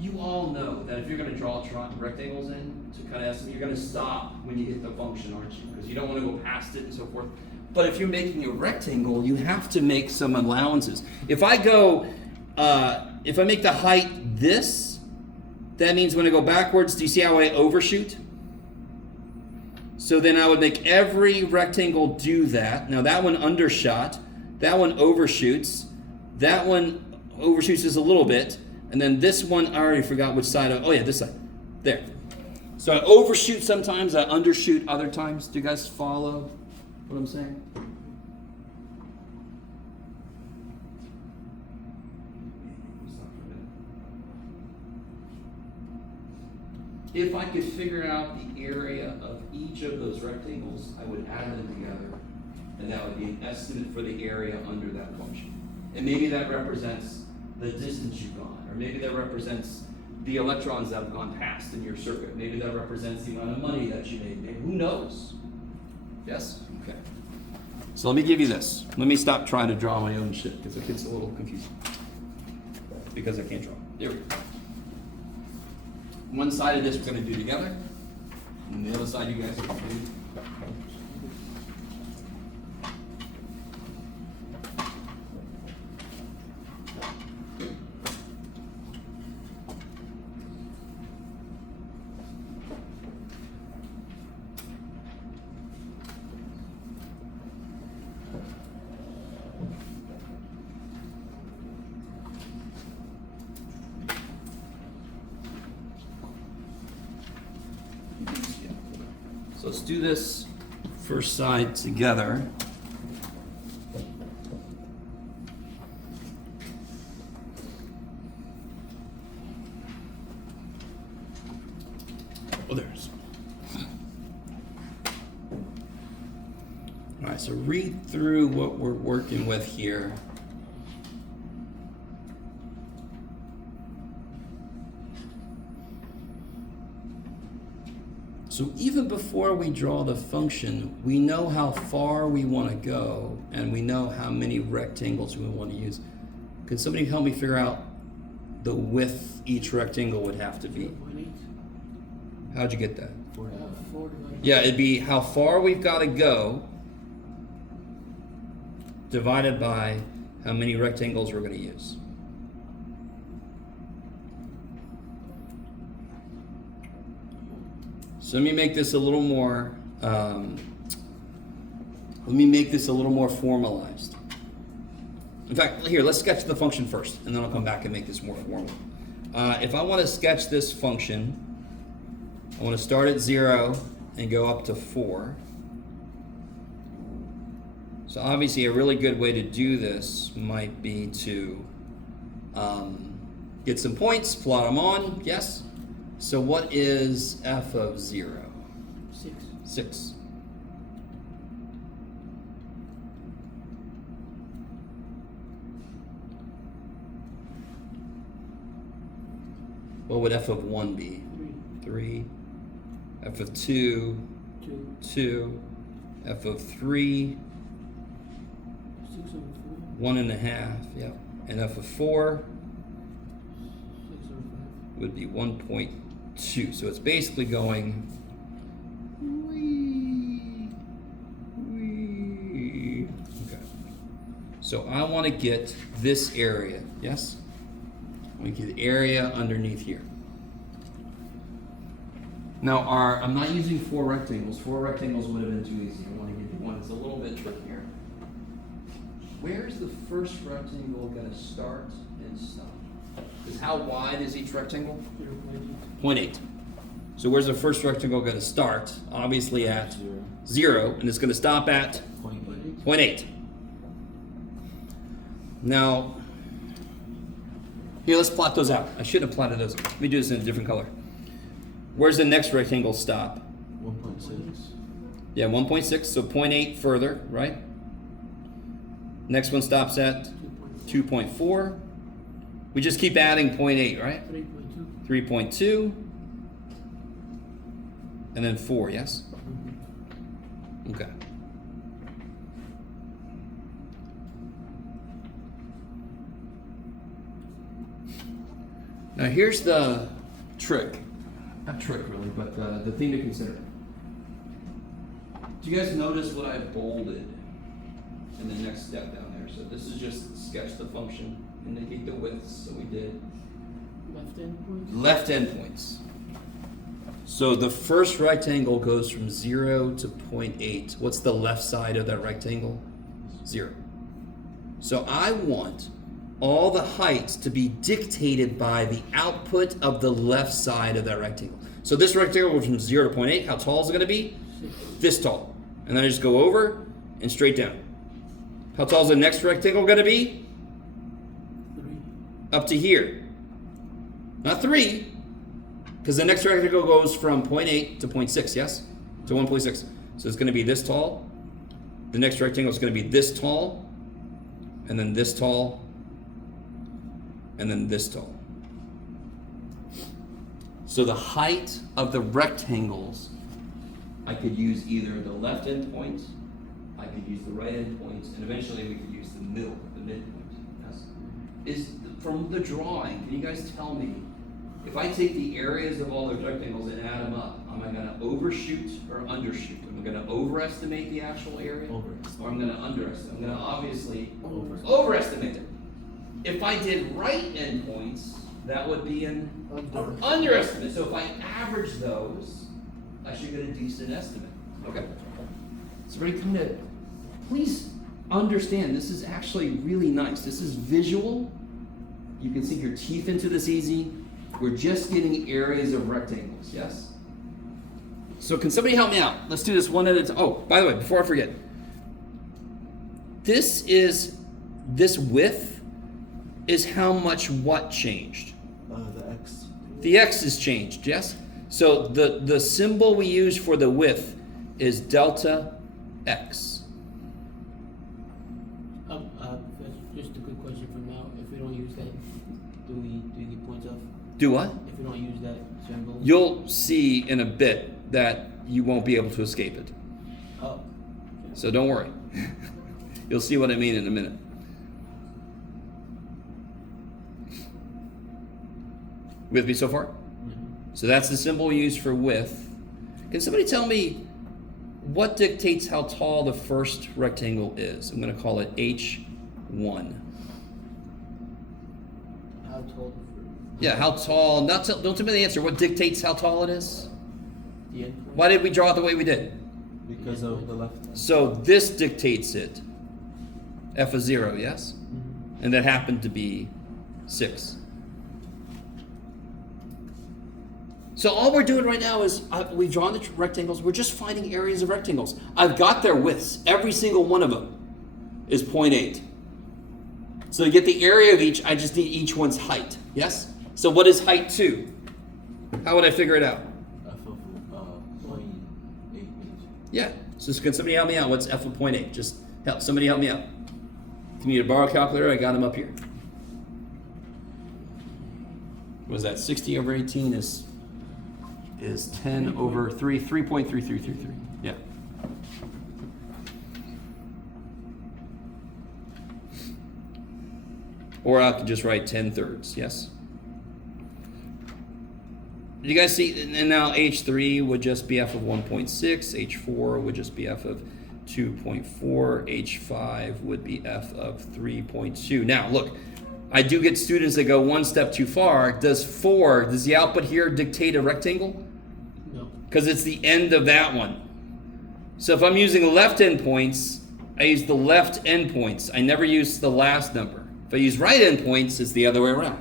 You all know that if you're going to draw rectangles in to kind of estimate, you're going to stop when you hit the function, aren't you? Because you don't want to go past it and so forth. But if you're making a rectangle, you have to make some allowances. If I make the height this, that means when I go backwards, do you see how I overshoot? So then I would make every rectangle do that. Now that one undershot, that one overshoots, that one overshoots just a little bit, and then this one, I already forgot which side, this side, there. So I overshoot sometimes, I undershoot other times. Do you guys follow what I'm saying? If I could figure out the area of each of those rectangles, I would add them together, and that would be an estimate for the area under that function. And maybe that represents the distance you've gone, or maybe that represents the electrons that have gone past in your circuit. Maybe that represents the amount of money that you made. Maybe, who knows? Yes? Okay. So let me give you this. Let me stop trying to draw my own shit, because it gets a little confusing. Because I can't draw. There we go. One side of this we're going to do together, and the other side you guys are going to do. do this first side together. Oh, there's. All right, so read through what we're working with here. So even before we draw the function, we know how far we want to go, and we know how many rectangles we want to use. Could somebody help me figure out the width each rectangle would have to be? 0.8. How'd you get that? 4.5. 4 divided. Yeah, it'd be how far we've got to go divided by how many rectangles we're going to use. So let me make this a little more. Formalized. In fact, here, let's sketch the function first, and then I'll come back and make this more formal. If I want to sketch this function, I want to start at 0 and go up to 4. So obviously a really good way to do this might be to get some points, plot them on, yes? So what is f of 0? 6. 6. What would f of 1 be? 3. 3. F of 2, 2. 2. F of 3, 6 over 4. 1.5, yep. And f of 4 6 over 5. would be 1.2. So it's basically going wee, wee. Okay. So I want to get this area, yes? We get the area underneath here. Now I'm not using 4 rectangles. 4 rectangles would have been too easy. I want to give you one that's a little bit trickier. Where's the first rectangle going to start and stop? Because how wide is each rectangle? 0.8. So where's the first rectangle going to start? Obviously at 0, and it's going to stop at 0.8. 0.8. Now, here, let's plot those out. I should have plotted those. Let me do this in a different color. Where's the next rectangle stop? 1.6. Yeah, 1.6, so 0.8 further, right? Next one stops at 2.4. We just keep adding 0.8, right? 3.2. 3.2. And then 4, yes? Okay. Now here's the trick. Not trick really, but the thing to consider. Do you guys notice what I bolded in the next step down there? So this is just sketch the function, indicate the widths, so we did. Left end point. Left endpoints. So the first rectangle goes from 0 to 0.8. What's the left side of that rectangle? 0. So I want all the heights to be dictated by the output of the left side of that rectangle. So this rectangle goes from 0 to 0.8. How tall is it going to be? 6. This tall. And then I just go over and straight down. How tall is the next rectangle going to be? 3. Up to here. Not 3, because the next rectangle goes from 0.8 to 0.6, yes? To 1.6. So it's going to be this tall. The next rectangle is going to be this tall, and then this tall, and then this tall. So the height of the rectangles, I could use either the left end point, I could use the right end point, and eventually we could use the middle, the midpoint. Yes? Is from the drawing, can you guys tell me, if I take the areas of all those rectangles and add them up, am I going to overshoot or undershoot? Am I going to overestimate the actual area? Or I'm going to underestimate? I'm going to obviously overestimate it. If I did right endpoints, that would be an underestimate. So if I average those, I should get a decent estimate. Okay. So ready, come to, please understand, this is actually really nice. This is visual. You can sink your teeth into this easy. We're just getting areas of rectangles, yes? So can somebody help me out? Let's do this one at a time. Oh, by the way, before I forget, this width is how much what changed? The X. The x is changed, yes? So the symbol we use for the width is delta x. Professor, just a quick question from now. If we don't use that, do we get points off? Do what? If we don't use that symbol? You'll see in a bit that you won't be able to escape it. Oh. So don't worry. You'll see what I mean in a minute. With me so far? So that's the symbol we use for width. Can somebody tell me what dictates how tall the first rectangle is? I'm going to call it H1. How tall? Yeah, how tall? Don't tell me the answer. What dictates how tall it is? The endpoint? Why did we draw it the way we did? Because of the left. So this dictates it. F of 0, yes? Mhm. And that happened to be 6. So all we're doing right now is we've drawn the rectangles. We're just finding areas of rectangles. I've got their widths. Every single one of them is 0.8. So to get the area of each, I just need each one's height. Yes? So what is height 2? How would I figure it out? F of 0.8. Yeah. So can somebody help me out? What's F of 0.8? Just somebody help me out. If you need to borrow a calculator, I got them up here. What is that? 60 over 18 is 10 over 3, 3.3333. Yeah. Or I could just write 10 thirds, yes? Did you guys see? And now H3 would just be F of 1.6, H4 would just be F of 2.4, H5 would be F of 3.2. Now, look, I do get students that go one step too far. Does the output here dictate a rectangle? No. Because it's the end of that one. So if I'm using left endpoints, I use the left endpoints. I never use the last number. If I use right endpoints, it's the other way around.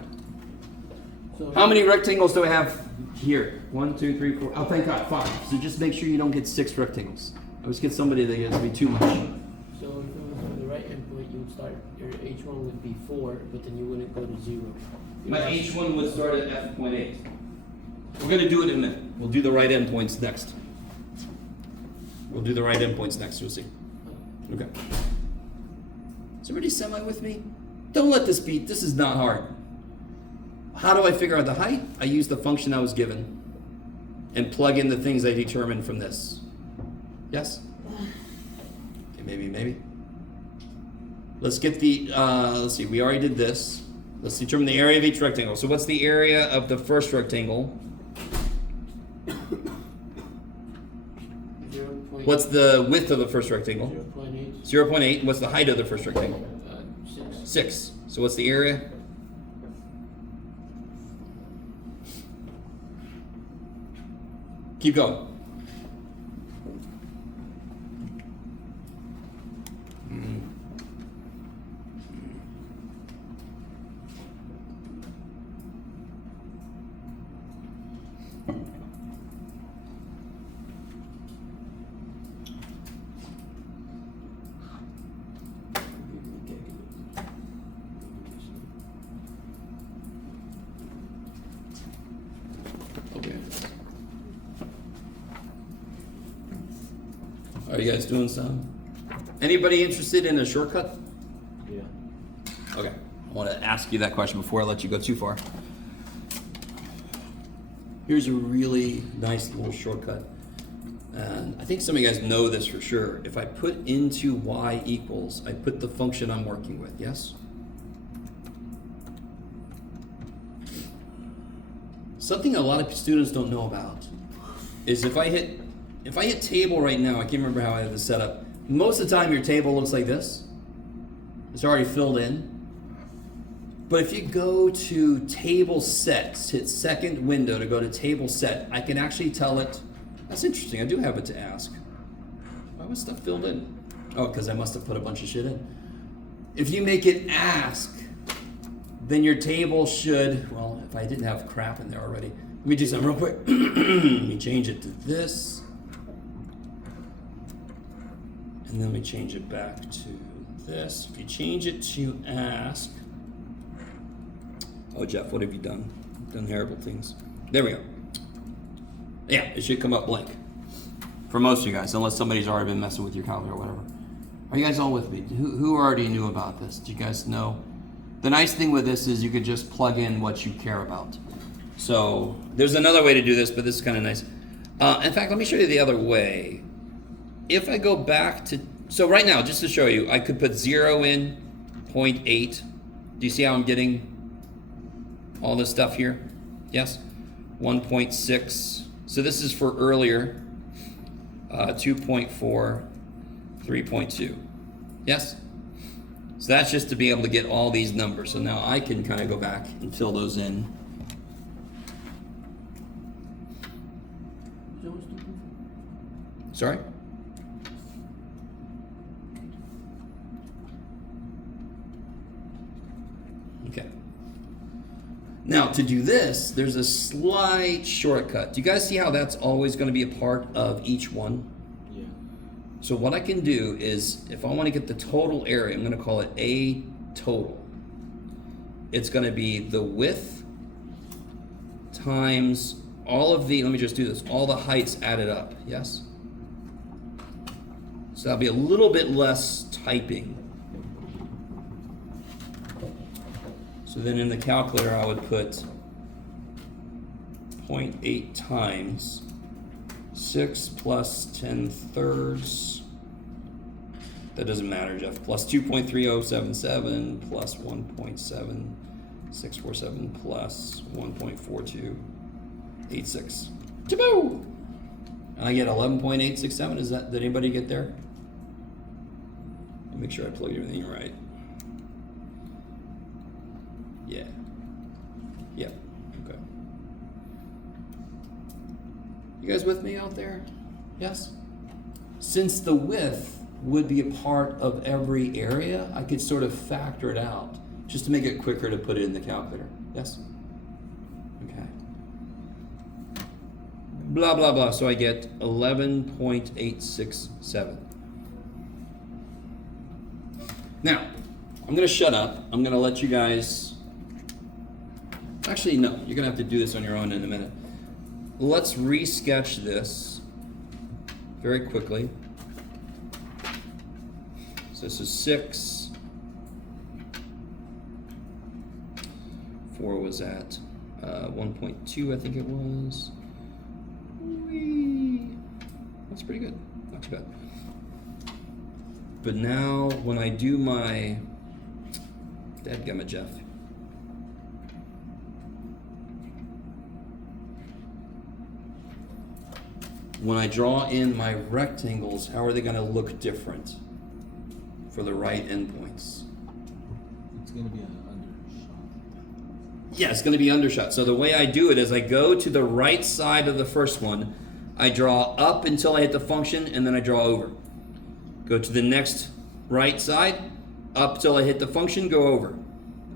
So How many rectangles do I have here? 1, 2, 3, 4. Oh, thank God, 5. So just make sure you don't get 6 rectangles. I always get somebody that gives me too much. So if it was for the right endpoint, you would start, your H1 would be 4, but then you wouldn't go to 0. My H1 would start at F.8. We're going to do it in a minute. We'll do the right endpoints next. You'll see. Okay. Is everybody semi with me? Don't let this be, this is not hard. How do I figure out the height? I use the function I was given and plug in the things I determined from this. Yes? Okay, maybe. Let's get the, let's see, we already did this. Let's determine the area of each rectangle. So what's the area of the first rectangle? 0.8. What's the width of the first rectangle? 0.8. 0.8. What's the height of the first rectangle? 6. 6. So what's the area? Keep going. Okay. Are you guys doing some? Anybody interested in a shortcut? Yeah. Okay. I want to ask you that question before I let you go too far. Here's a really nice little shortcut. And I think some of you guys know this for sure. If I put into y equals, I put the function I'm working with, yes? Something a lot of students don't know about is if I hit table right now, I can't remember how I have this set up. Most of the time your table looks like this. It's already filled in. But if you go to table sets, hit second window to go to table set, I can actually tell it, that's interesting, I do have it to ask. Why was stuff filled in? Oh, because I must have put a bunch of shit in. If you make it ask, then your table should, well, if I didn't have crap in there already, let me do something real quick. Let me change it to this. And then we change it back to this. If you change it to ask, oh Jeff, what have you done? You've done terrible things. There we go. Yeah, it should come up blank. For most of you guys, unless somebody's already been messing with your calendar or whatever. Are you guys all with me? Who already knew about this? Do you guys know? The nice thing with this is you could just plug in what you care about. So there's another way to do this, but this is kind of nice. In fact, let me show you the other way. If I go back to, so right now, just to show you, I could put 0 in, 0.8. Do you see how I'm getting all this stuff here? Yes? 1.6. So this is for earlier. 2.4, 3.2. Yes? So that's just to be able to get all these numbers. So now I can kind of go back and fill those in. Sorry? Okay. Now to do this, there's a slight shortcut. Do you guys see how that's always going to be a part of each one? Yeah. So what I can do is, if I want to get the total area, I'm going to call it A total. It's going to be the width times all of the, let me just do this, all the heights added up, yes? So that'll be a little bit less typing. So then in the calculator, I would put 0.8 times 6 plus 10/3. That doesn't matter, Jeff. Plus 2.3077 plus 1.7647 plus 1.4286. Taboo! And I get 11.867. Is that, did anybody get there? I'll make sure I plugged everything right. Yeah. Yep. Okay. You guys with me out there? Yes? Since the width would be a part of every area, I could sort of factor it out just to make it quicker to put it in the calculator. Yes? Okay. Blah, blah, blah. So I get 11.867. Now, I'm going to shut up. I'm going to let you guys... Actually, no. You're going to have to do this on your own in a minute. Let's resketch this very quickly. So this is 6. 4 was at 1.2, I think it was. Whee. That's pretty good. Not too bad. But now, when I do my... Dadgummit, Jeff. When I draw in my rectangles, how are they going to look different for the right endpoints? It's gonna be an undershot. Yeah, it's going to be undershot. So the way I do it is I go to the right side of the first one, I draw up until I hit the function, and then I draw over. Go to the next right side, up till I hit the function, go over.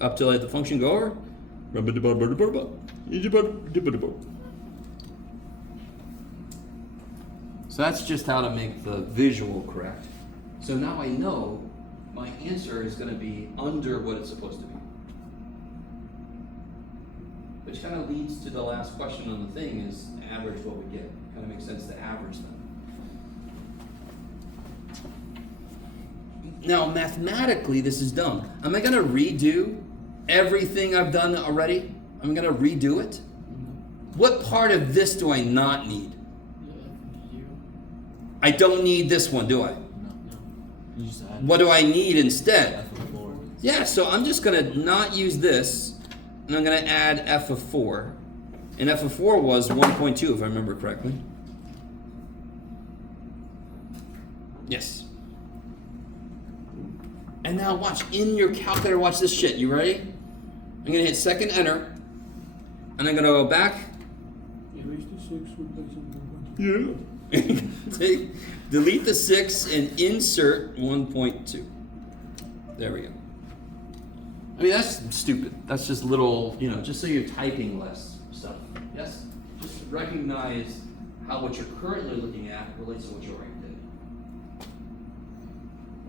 Up till I hit the function, go over. So that's just how to make the visual correct. So now I know my answer is going to be under what it's supposed to be. Which kind of leads to the last question on the thing is average what we get. Kind of makes sense to average them. Now, mathematically, this is dumb. Am I going to redo everything I've done already? I'm going to redo it? What part of this do I not need? I don't need this one, do I? No. You just add What do I need instead? F of 4. Yeah, so I'm just going to not use this, and I'm going to add f of 4. And f of 4 was 1.2, if I remember correctly. Yes. And now watch, in your calculator, watch this shit. You ready? I'm going to hit second enter, and I'm going to go back. Erase the 6, replace it with 1. Yeah. Delete the 6 and insert 1.2. There we go. I mean, that's stupid. That's just little, just so you're typing less stuff. Yes? Just recognize how what you're currently looking at relates to what you already did.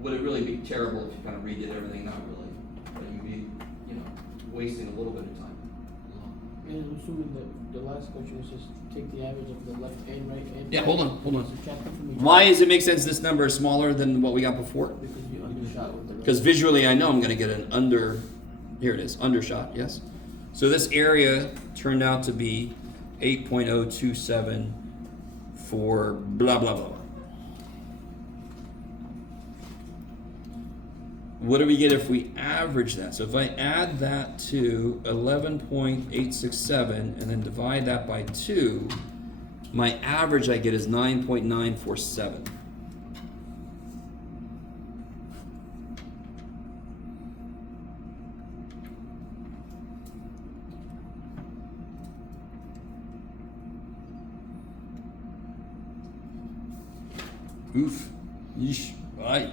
would it really be terrible if you kind of redid everything? Not really, but you'd be, wasting a little bit of time. And I'm assuming the last question is just take the average of the left and right and. Yeah, hold on. Subtract them from each Why other, does it make sense this number is smaller than what we got before? because you undershot with the. Because visually I know I'm gonna get an here it is, undershot, yes? So this area turned out to be 8.027 for blah, blah, blah. What do we get if we average that? So if I add that to 11.867 and then divide that by 2, my average I get is 9.947. Oof. Yeesh. Right.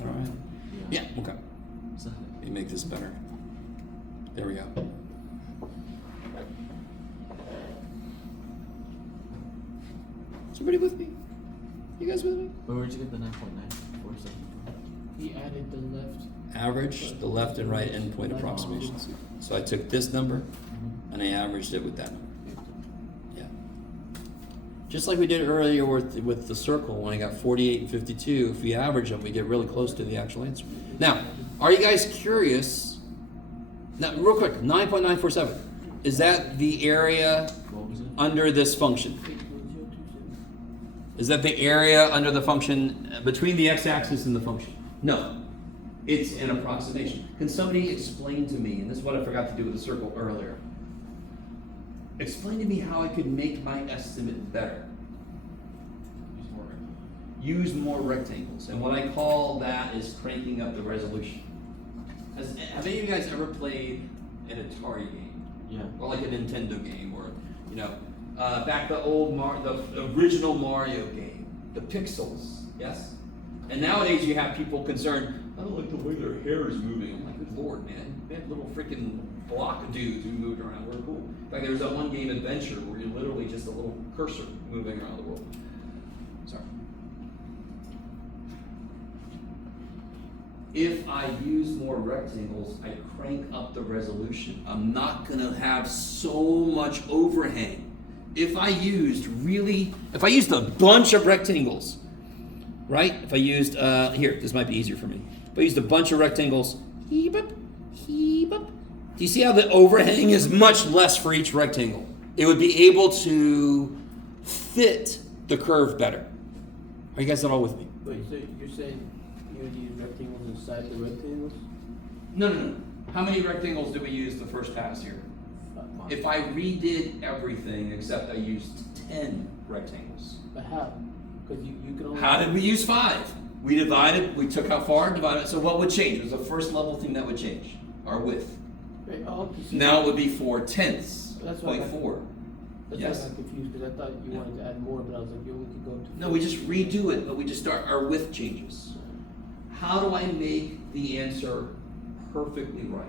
Alright. Yeah, okay. So, Let me make this better. There we go. Is everybody with me? You guys with me? but where'd you get the 9.947 from? He added the left. Average the left and right endpoint approximations. So I took this number and I averaged it with that number. Yeah. Just like we did earlier with the circle when I got 48 and 52, if we average them, we get really close to the actual answer. Now, are you guys curious? Now, real quick, 9.947. Is that the area What was it? under this function? 8.027. Is that the area under the function between the x-axis and the function? No. It's an approximation. Can somebody explain to me, and this is what I forgot to do with the circle earlier. Explain to me how I could make my estimate better. Use more rectangles. And what I call that is cranking up the resolution. Have any of you guys ever played an Atari game? Yeah. Or like a Nintendo game, or back the original Mario game, the pixels, yes. And nowadays you have people concerned. I don't like the way their hair is moving. I'm like, good lord, man! They have little freaking block of dudes who moved around. We're cool. In fact, there's that one game, Adventure, where you're literally just a little cursor moving around the world. Sorry. If I use more rectangles, I crank up the resolution. I'm not gonna have so much overhang. If I used a bunch of rectangles, right? If I used, here, this might be easier for me. If I used a bunch of rectangles, heap up. Do you see how the overhang is much less for each rectangle? It would be able to fit the curve better. Are you guys not all with me? Wait, so you're saying you would use rectangles inside the rectangles? No. How many rectangles did we use the first pass here? If I redid everything except I used 10 rectangles. But how? Because you can only. How did we use 5? We divided, we took how far, divided. So what would change? It was the first level thing that would change. Our width. Right, oh, okay, so Now it would be 4/10. That's why I got- 0.4. That's yes. why I got confused, because I thought you wanted to add more, but I was like, yo, we could go to. No, we just redo it, but we just start, our width changes. How do I make the answer perfectly right?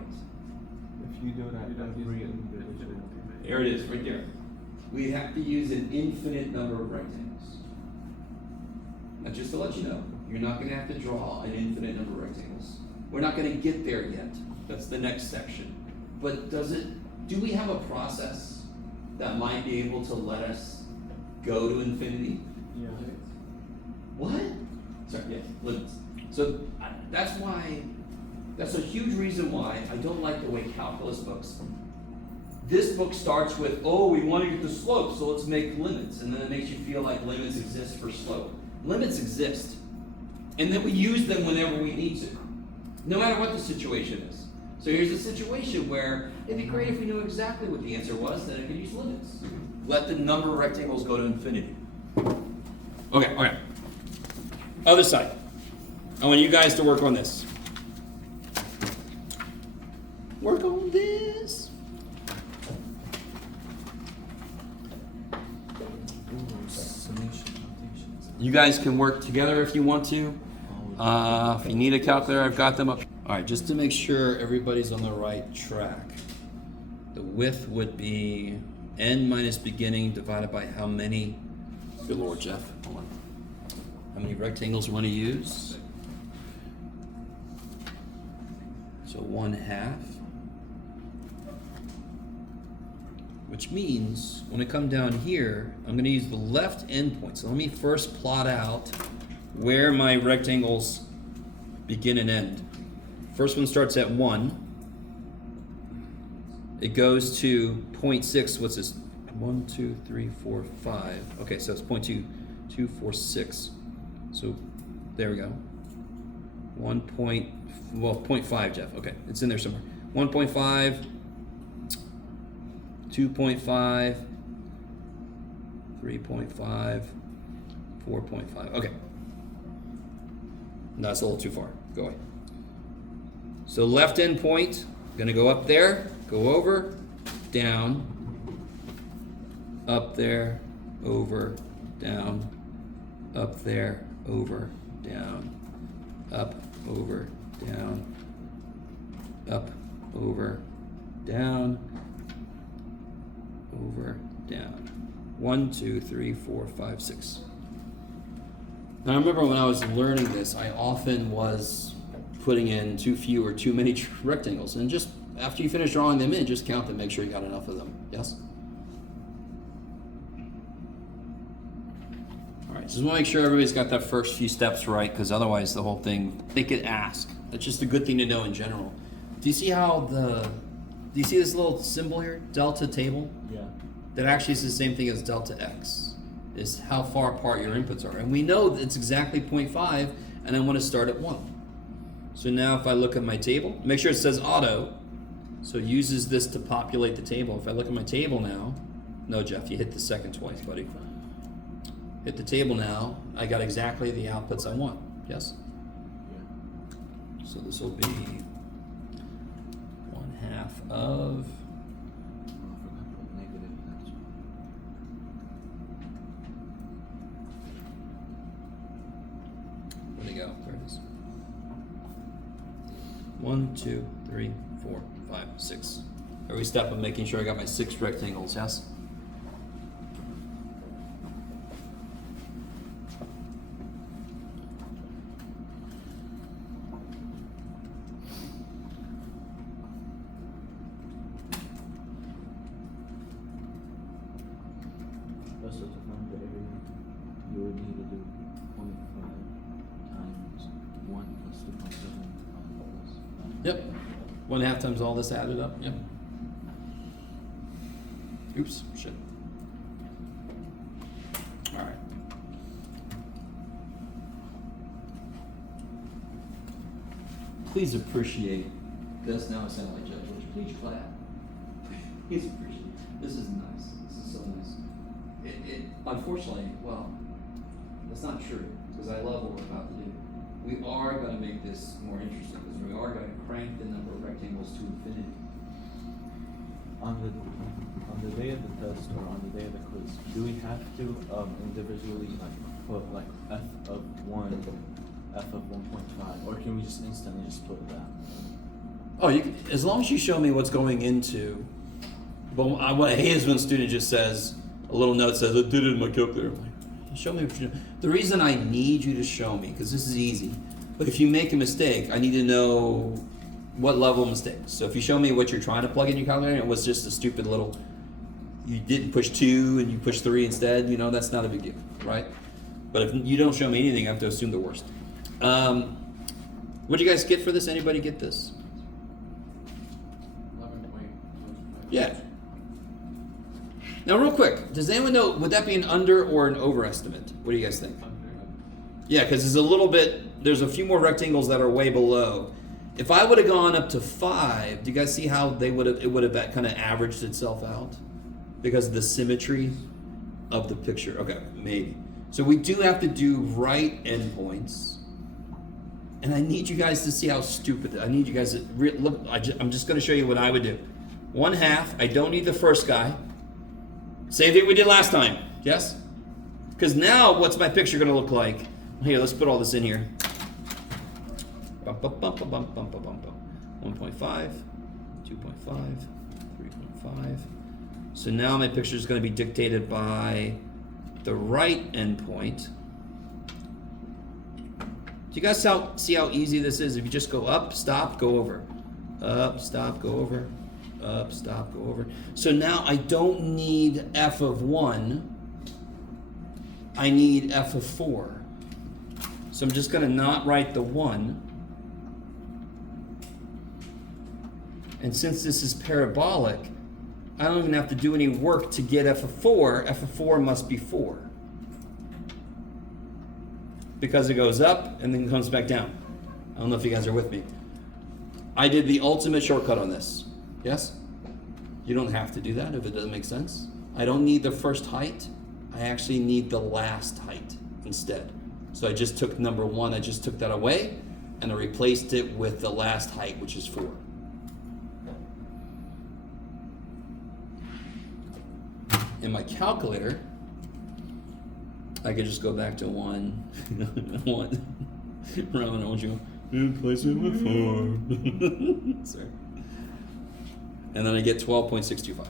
If you do that, There it is, right there. We have to use an infinite number of rectangles. Now, just to let you know, you're not going to have to draw an infinite number of rectangles. We're not going to get there yet. That's the next section. But do we have a process that might be able to let us go to infinity? Yeah. What? Sorry, yes, limits. So that's a huge reason why I don't like the way calculus books. This book starts with, we want to get the slope, so let's make limits. And then it makes you feel like limits exist for slope. Limits exist. And then we use them whenever we need to, no matter what the situation is. So here's a situation where it'd be great if we knew exactly what the answer was, then I could use limits. Let the number of rectangles go to infinity. Okay. Other side. I want you guys to work on this. Work on this. Summation notations. You guys can work together if you want to. If you need a calculator, I've got them up. All right, just to make sure everybody's on the right track. The width would be n minus beginning divided by how many? Good Lord, Jeff. Hold on. how many rectangles we want to use. So 1/2. Which means when I come down here, I'm going to use the left endpoint. So let me first plot out where my rectangles begin and end. First one starts at 1. It goes to 0.6. What's this? 1, 2, 3, 4, 5. Okay, so it's 0.2, 2, 4, 6. So there we go. 0.5, Jeff. Okay, it's in there somewhere. 1.5. 2.5, 3.5, 4.5. Okay. No, that's a little too far. Go away. So left end point, gonna go up there, go over, down, up there, over, down, up there, over, down, up, over, down, up, over, down, over, down. 1, 2, 3, 4, 5, 6. Now I remember when I was learning this, I often was putting in too few or too many rectangles, and just after you finish drawing them in, just count them, make sure you got enough of them. Yes? Alright, just want to make sure everybody's got that first few steps right, because otherwise the whole thing, they could ask. That's just a good thing to know in general. Do you see how do you see this little symbol here? Delta table? Yeah. That actually is the same thing as delta x, is how far apart your inputs are. And we know that it's exactly 0.5, and I want to start at 1. So now if I look at my table, make sure it says auto, so it uses this to populate the table. If I look at my table now, no Jeff, you hit the second twice, buddy. Hit the table now, I got exactly the outputs I want, yes? Yeah. So this will be 1/2 of, Oh, I forgot to put negative next one. where'd it go? There it is. 1, 2, 3, 4, 5, 6. Every step I'm making sure I got my 6 rectangles, yes? So to find the area, you would need to do 0.5 times 1 plus 2.7 plus 9. Yep. 1/2 times all this added up, yep. Oops, shit. Alright. Please appreciate this. Now I sound like Judge Lynch. Please clap. Please appreciate. This is nice. This is so nice. It unfortunately, well, that's not true, because I love what we're about to do. We are going to make this more interesting, because we are going to crank the number of rectangles to infinity. On the day of the test or on the day of the quiz, do we have to individually put f of 1, f of 1.5, or can we just instantly just put that? Oh, as long as you show me what's going into. But what I hate is when a student just says, a little note says, I did it in my calculator. I'm like, show me what you're doing. The reason I need you to show me, because this is easy, but if you make a mistake, I need to know what level of mistake. So if you show me what you're trying to plug in your calculator, and it was just a stupid little, you didn't push 2 and you pushed 3 instead, that's not a big deal, right? But if you don't show me anything, I have to assume the worst. What do you guys get for this? Anybody get this? 11.25. Yeah. Now, real quick, does anyone know, would that be an under or an overestimate? What do you guys think? Yeah, because there's a few more rectangles that are way below. If I would have gone up to 5, do you guys see how it would have kind of averaged itself out? Because of the symmetry of the picture. Okay, maybe. So we do have to do right endpoints. And I need you guys to see how stupid, I need you guys to, look, I'm just going to show you what I would do. 1/2, I don't need the first guy. Same thing we did last time, yes? Because now, what's my picture going to look like? Here, let's put all this in here. 1.5, 2.5, 3.5. So now my picture is going to be dictated by the right endpoint. Do you guys see how easy this is? If you just go up, stop, go over. Up, stop, go over. Up, stop, go over. So now I don't need f of 1. I need f of 4. So I'm just going to not write the 1. And since this is parabolic, I don't even have to do any work to get f of 4. F of 4 must be 4. Because it goes up and then comes back down. I don't know if you guys are with me. I did the ultimate shortcut on this. Yes? You don't have to do that if it doesn't make sense. I don't need the first height. I actually need the last height instead. So I just took number 1, I just took that away, and I replaced it with the last height, which is 4. In my calculator, I could just go back to 1. 1. Roman, I want you to replace it with 4. Sorry. And then I get 12.625.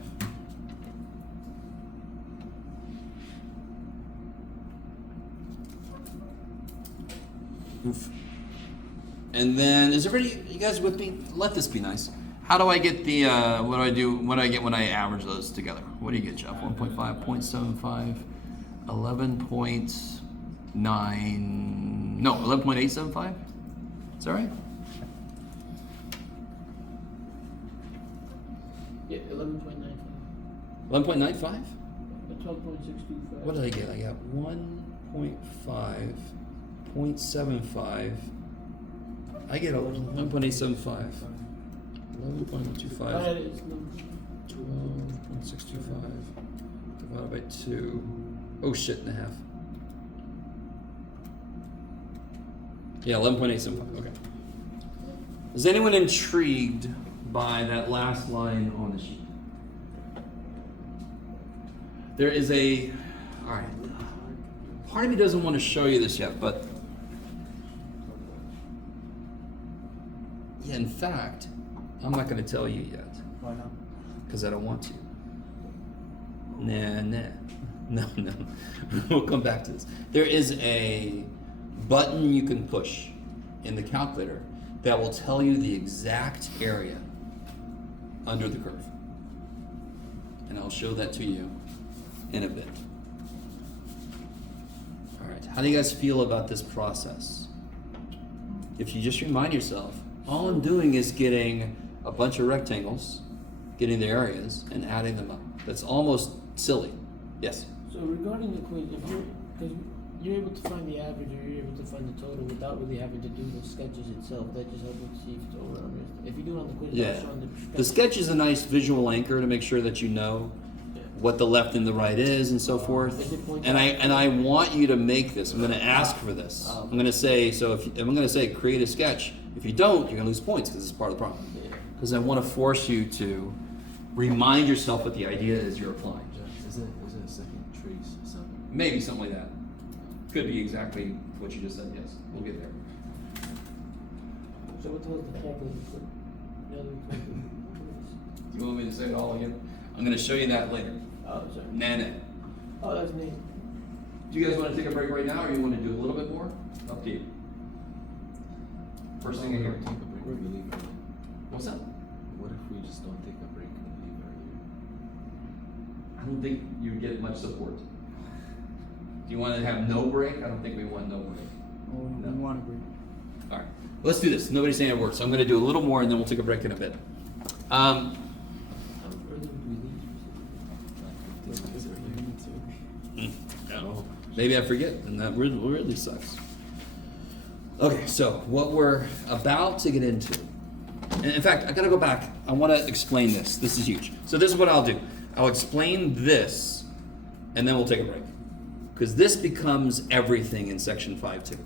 Oof. And then, is everybody, you guys with me? Let this be nice. How do I get the, what do I do, what do I get when I average those together? What do you get, Jeff? 1.5, 0.75, 11.9, no, 11.875? Is that right? Yeah, 11.95. 11.95? 12.625. What did I get? I got 1.5, 0.75. I get 11.875. 11.25. Alright, it's no. 12.625 divided by 2. Oh shit and a half. Yeah, 11.875. Okay. Is anyone intrigued by that last line on the sheet? There is a. Alright. Part of me doesn't want to show you this yet, but. Yeah, in fact, I'm not going to tell you yet. Why not? Because I don't want to. Nah. No. We'll come back to this. There is a button you can push in the calculator that will tell you the exact area under the curve. And I'll show that to you in a bit. All right, how do you guys feel about this process? If you just remind yourself, all I'm doing is getting a bunch of rectangles, getting the areas, and adding them up. That's almost silly. Yes? So regarding the quiz, if you're, because you're able to find the average or you're able to find the total without really having to do the sketches itself, that just helps you see if it's over or under. If you do it on the quiz, Yeah. it's on The sketch is a nice visual anchor to make sure that you know what the left and the right is and so forth. Is it point And out? I want you to make this. I'm going to ask for this. I'm going to say, so if I'm going to say create a sketch. If you don't, you're going to lose points because it's part of the problem. Yeah. Because I want to force you to remind yourself what the idea is you're applying. Is it a second trace or something? Maybe something like that. Could be exactly what you just said. Yes, we'll get there. So what was the calculator for? The other calculator. Do you want me to say it all again? I'm going to show you that later. Oh, sorry. Nah. Oh, that's neat. Do you guys want to take a break right now, or you want to do a little bit more? Up to you. First thing I hear. Take a break and we leave early. What's that? What if we just don't take a break and leave earlier? I don't think you would get much support. Do you want to have no break? I don't think we want no break. Oh, No. we want to break. All right, let's do this. Nobody's saying it works, so I'm going to do a little more, and then we'll take a break in a bit. How early would we leave? Like 15 minutes early. No. Maybe I forget, and that really sucks. Okay, so what we're about to get into, and in fact, I gotta go back. I want to explain this. This is huge. So this is what I'll do. I'll explain this, and then we'll take a break, because this becomes everything in section 5.2.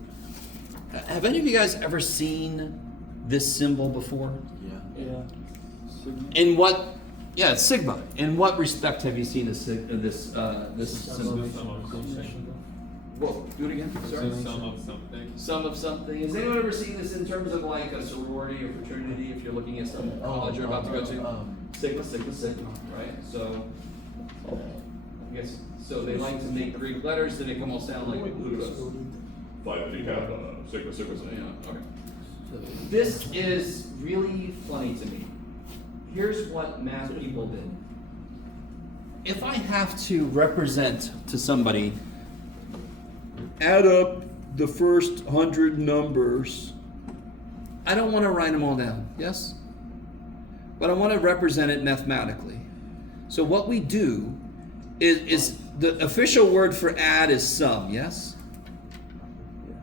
Have any of you guys ever seen this symbol before? Yeah. Yeah. In what? Yeah, it's sigma. In what respect have you seen this symbol? Whoa, do it again. Sorry. So sum of something. Sum of something. Has anyone ever seen this in terms of like a sorority or fraternity? If you're looking at some college you're about to go to, sigma, right? So, I guess so. They like to make Greek letters, so they can almost sound like Pluto. Phi Beta Kappa. sigma, yeah, okay. So, This is really funny to me. Here's what math people did. If I have to represent to somebody, add up the first 100 numbers, I don't want to write them all down, yes? But I want to represent it mathematically. So what we do is the official word for add is sum, yes?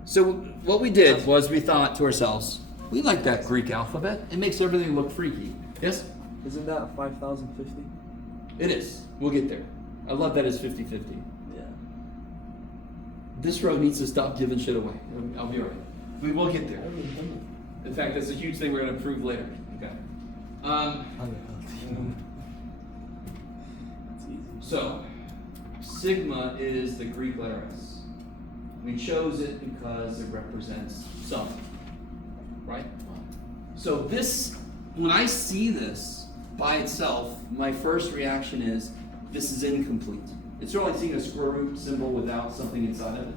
So what we did was we thought to ourselves, we like that Greek alphabet. It makes everything look freaky. Yes? Isn't that 5,050? It is. We'll get there. I love that it's 50-50. Yeah. This road needs to stop giving shit away. I'll be right. We will get I there. haven't done In fact, that's a huge thing we're going to prove later. Okay. That's easy. So, sigma is the Greek letter S. We chose it because it represents sum. Right? So this, when I see this by itself, my first reaction is, this is incomplete. It's only seeing a square root symbol without something inside of it.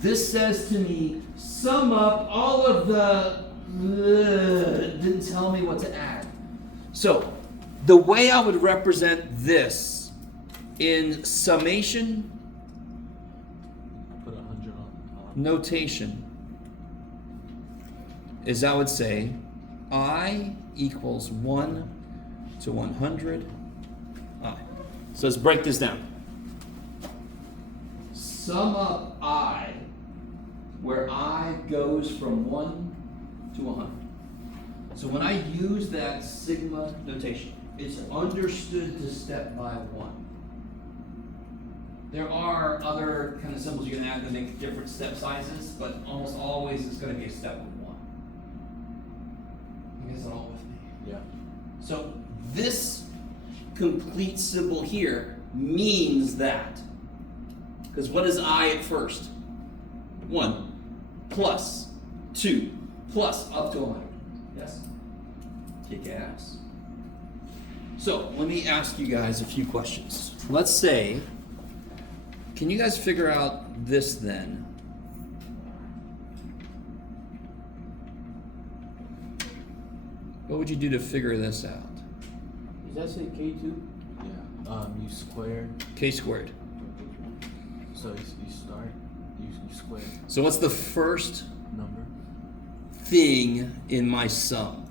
This says to me, sum up all of the, didn't tell me what to add. So, the way I would represent this in summation Put 100 on. notation is I would say I equals 1 to 100 I. So let's break this down. Sum up I, where I goes from 1 to 100. So when I use that sigma notation, it's understood to step by 1. There are other kind of symbols you can add that make different step sizes, but almost always it's going to be a step of 1. You guys are all with me? Yeah. So this complete symbol here means that. Because what is I at first? 1 plus 2 plus up to 100. Yes? Kick ass. So let me ask you guys a few questions. Let's say, can you guys figure out this then? What would you do to figure this out? Does that say K2? Yeah. You square. K squared. So you start. You square So what's the first number. thing in my sum?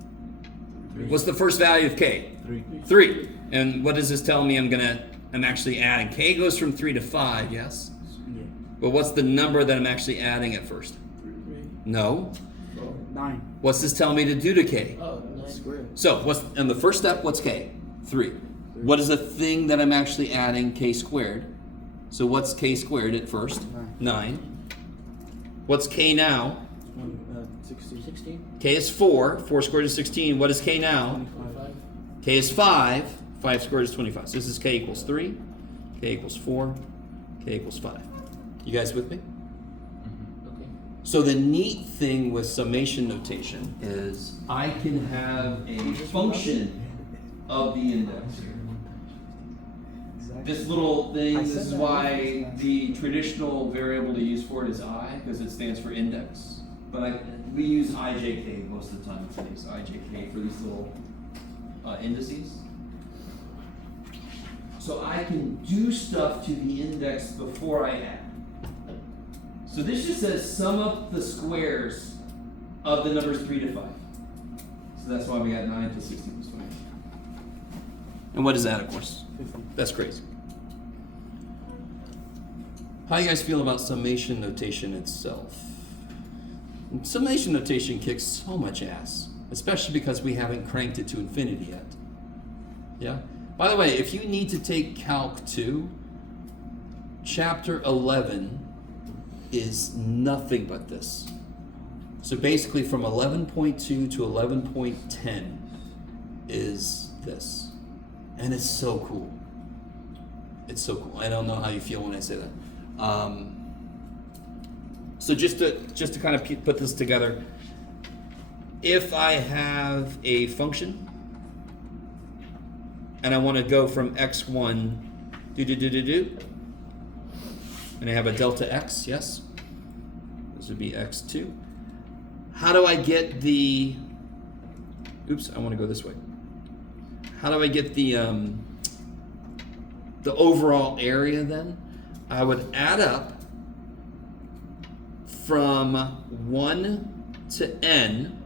What's the first value of K? 3. 3. And what does this tell me? I'm actually adding. K goes from 3 to 5, yes? Yeah. But what's the number that I'm actually adding at first? 3. No. 9. What's this telling me to do to K? Oh, 9. Square. So what's in the first step? What's K? 3. What is the thing that I'm actually adding? K squared. So what's K squared at first? 9. What's K now? 16. 16? K is 4. 4 squared is 16. What is K now? 25? K is 5. 5 squared is 25. So this is K equals 3. K equals 4. K equals 5. You guys with me? Okay. So the neat thing with summation notation is I can have a function of the index here. Exactly. This little thing, I this said is that why last the traditional variable to use for it is I, because it stands for index. But we use IJK most of the time for these, IJK for these little indices. So I can do stuff to the index before I add. So this just says sum up the squares of the numbers 3 to 5. So that's why we got 9 to 16 plus 20. And what is that, of course? 50. That's crazy. How do you guys feel about summation notation itself? Summation notation kicks so much ass, especially because we haven't cranked it to infinity yet. Yeah? By the way, if you need to take Calc 2, Chapter 11 is nothing but this. So basically from 11.2 to 11.10 is this. And it's so cool. It's so cool. I don't know how you feel when I say that. So just to kind of put this together, if I have a function and I want to go from x1 and I have a delta x, yes? This would be x2. How do I get the, oops, I want to go this way. How do I get the overall area then? I would add up from 1 to n.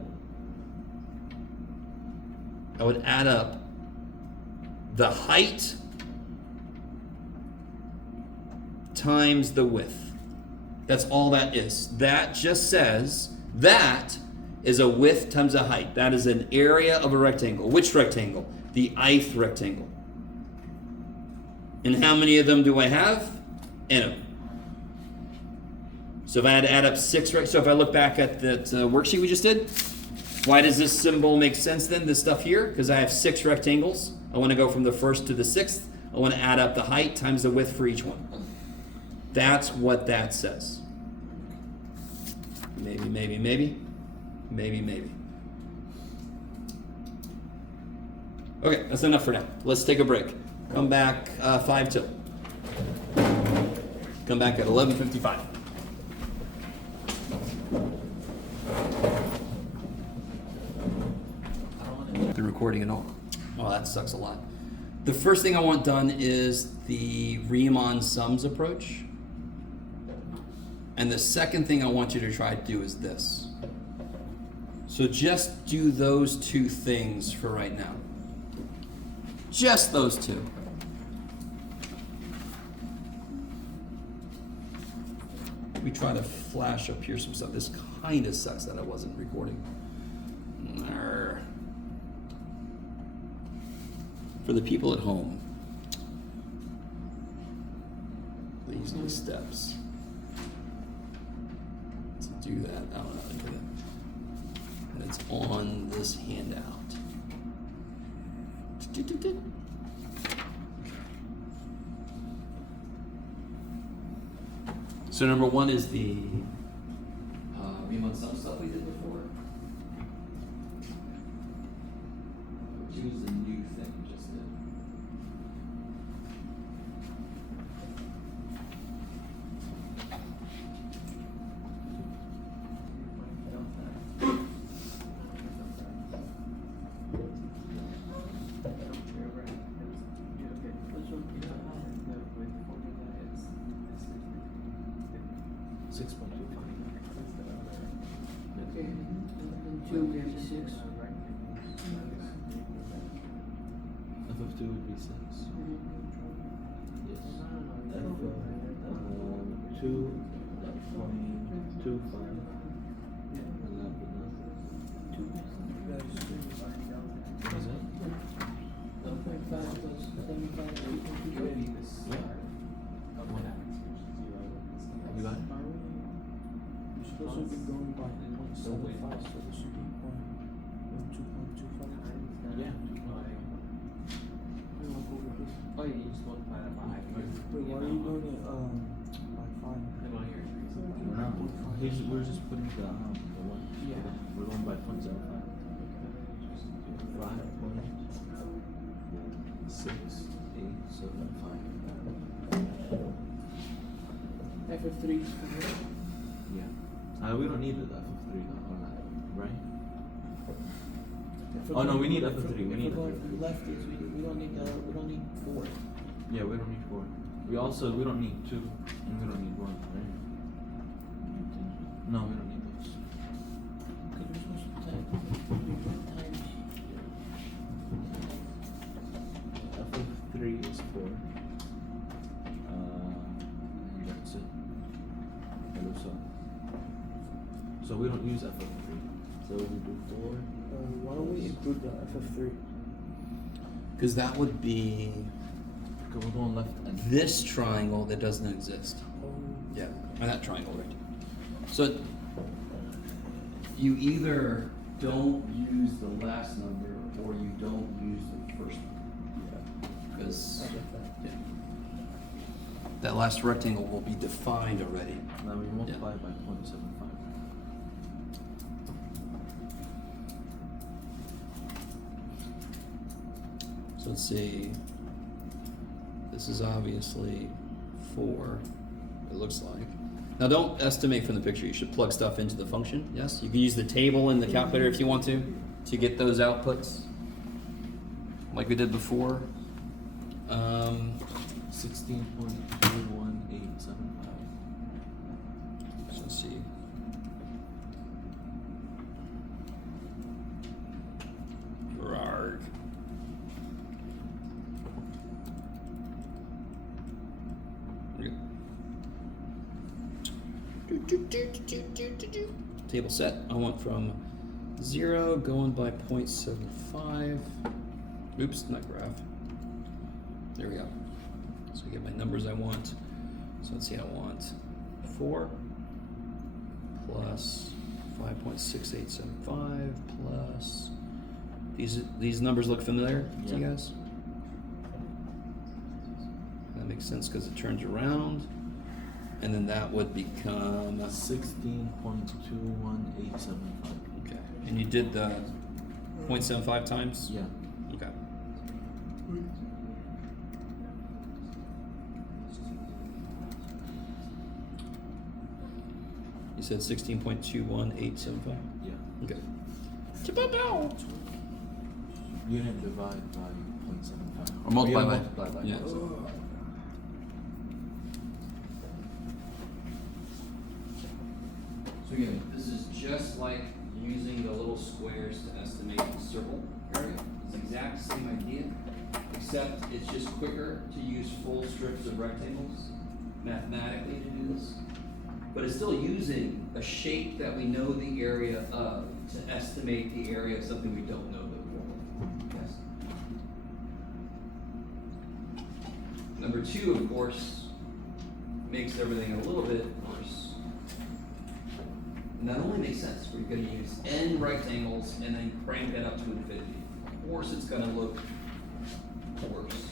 I would add up the height times the width. That's all that is. That just says that is a width times a height. That is an area of a rectangle. Which rectangle? The ith rectangle. And how many of them do I have? N of them. So if I had to add up 6 so if I look back at that worksheet we just did, why does this symbol make sense then, this stuff here? Because I have 6 rectangles. I want to go from the first to the 6th. I want to add up the height times the width for each one. That's what that says. Maybe, maybe, maybe. Maybe, maybe. Okay, that's enough for now. Let's take a break. Come back 5 till. Come back at 11:55. The recording and all. Oh, that sucks a lot. The first thing I want done is the Riemann sums approach. And the second thing I want you to try to do is this. So just do those 2 things for right now. Just those 2. We try to flash up here some stuff. This kind of sucks that I wasn't recording. Arr. For the people at home, please do steps. Let's do that. I don't know how to do that. And it's on this handout. So number 1 is the Riemann sum stuff we did before. Which was the new thing we just did. Okay, and 2 would be 6. F of 2 would be 6. Yes. F of 2, 2, 5, 11. 2. What is that? 1.5 plus 75 equals 2. Yeah. You got it? You're supposed to be going by 0.75, so this should be 2.25. Yeah. Oh, yeah, you just multiply that by. Wait, why are you doing it by 5? We're not. We're just putting the one. Yeah. We're going by 0.05. 5.6875. F of 3 is 4. Yeah. We don't need the F of 3 though, or not, right? If we're Oh, no, going- we need if F of we're- 3, we if need we're F of going 3. lefties, we don't need 4. Yeah, we don't need 4. We don't need 2, and we don't need 1, right? No, we don't need those. Because we're supposed to times. F of 3 is 4. And that's it. Hello, so we don't use F of 3. So we do 4. Why don't we include the F of 3? Because that would be Because we're going left and this triangle that doesn't exist. Yeah, or that triangle right there. So you either don't use the last number or you don't use the first one. Because I get that. that last rectangle will be defined already. now we multiply by 0.75. So let's see. This is obviously 4, it looks like. Now don't estimate from the picture, you should plug stuff into the function, yes? You can use the table in the calculator if you want to get those outputs, like we did before. 16.21875. So let's see. Rarg. Table set. I want from 0 going by 0.75. Oops, not graph. There we go. So I get my numbers I want. So let's see, I want 4 plus 5.6875 plus. These numbers look familiar to you Yeah. guys? That makes sense because it turns around. And then that would become 16.21875. okay. And you did the 0.75 times? Yeah. Okay. You said 16.21875? Yeah. Okay. You didn't divide by 0.75. Or multiply You by. multiply by Yeah. 0.75. So again, this is just like using the little squares to estimate the circle area. It's the exact same idea, except it's just quicker to use full strips of rectangles mathematically to do this. But it's still using a shape that we know the area of to estimate the area of something we don't know that we want. Yes. Number 2, of course, makes everything a little bit worse. And that only makes sense. We're going to use n rectangles and then crank that up to infinity. Of course, it's going to look worse.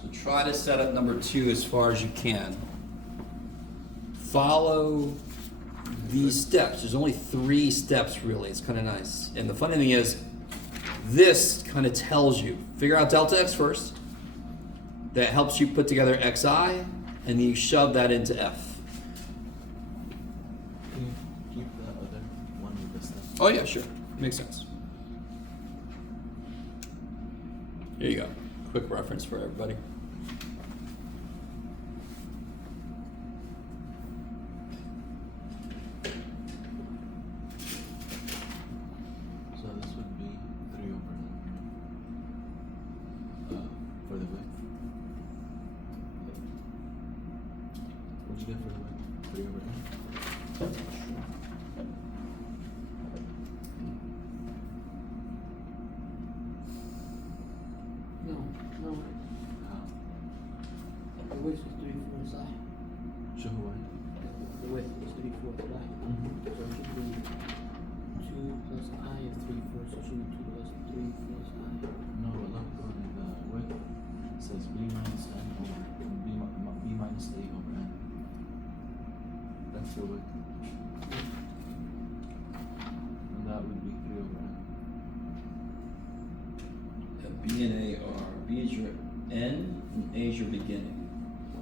So try to set up number 2 as far as you can. Follow these steps. There's only 3 steps really. It's kind of nice. And the funny thing is, this kind of tells you, figure out delta x first. That helps you put together xi, and then you shove that into f. Can you keep the other one with the stuff? Oh yeah, sure. Makes sense. Here you go. Quick reference for everybody. So this would be 3 over 9. For the width. What'd you get for the width? 3 over 9? No. How? The width is 3/4 I. Show what? The width is 3/4 I. So it should be 2 plus I of 3/4. So it should be 2 plus 3 plus I. No, but look on the width. It says b minus n over b minus a over n. That's the width. And that would be 3 over n. B and A are, B is your end, and A is your beginning.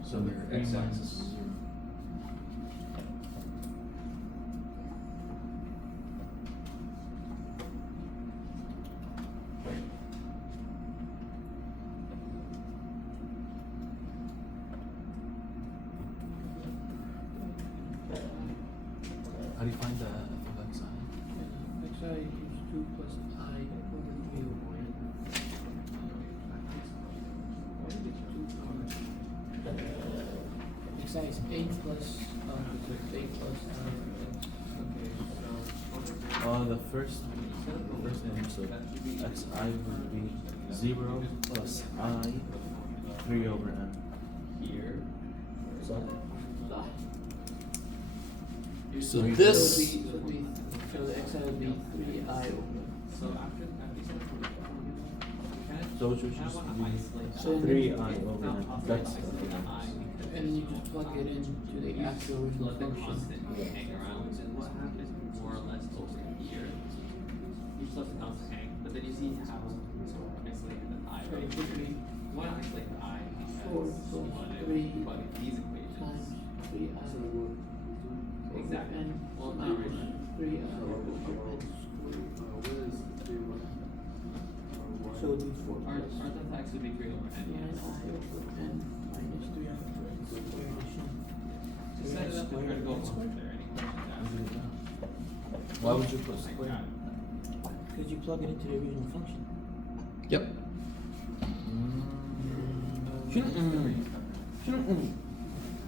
So your the 3 minus x-axis. 0. How do you find the f of xi? Xi is 2 plus I over 3 over n. Xi is 8 plus 8 plus I. The first name, so xi would be 0 plus I 3 over n. Here. So So So this, the xi would be 3 I over. So after So it should just be So 3 I over n. That's the And then you just plug it into the actual original let the function. constant hang around, and what happens more or less over here. You just let the constant hang, but then you see how it's isolated the I. So it should be You want to isolate the I Four because plus you want to 3 plug in these equations. times 3 I. exactly. N Well, the minus original. 3i over n squared. So it would be 4 Our plus tax would be 3 over n. 9i over n minus 3i over n squared. Just set it up and try to go along there. Any questions asked? Why would you put I square? got it. Because you plug it into the original function. Yep.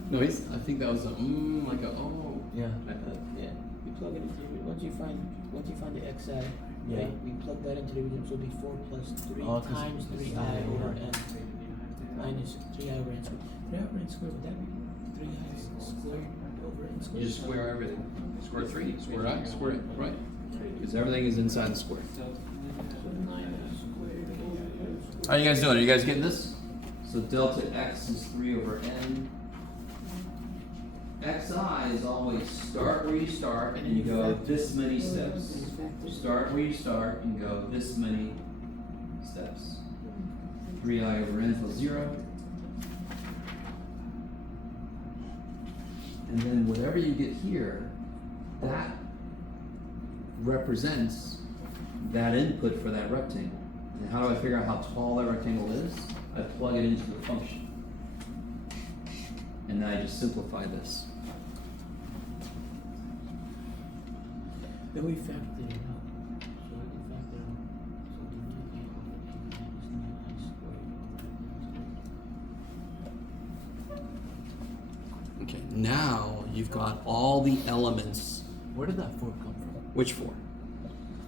No, I think that was a like a oh. Yeah. Yeah, you plug it into the, once you find the xi, Yeah. right, we plug that into the original, so it'll be 4 plus 3 Oh, 'cause times it's 3i not over over. n minus 3i over n squared. 3i over n squared, would that be 3i squared over n squared? You just square everything. Square 3, square I, square it, right? Because everything is inside the square. So 9i squared over n squared. How are you guys doing? Are you guys getting this? So delta x is 3 over n. xi is always start where you start and you go this many steps. Start where you start and go this many steps. 3i over n plus 0. And then whatever you get here, that represents that input for that rectangle. And how do I figure out how tall that rectangle is? I plug it into the function. And then I just simplify this. Then we factor it out. So we can factor out. So the 9i over n minus 9i squared over n squared. Okay, now you've got all the elements. Where did that 4 come from? Which 4?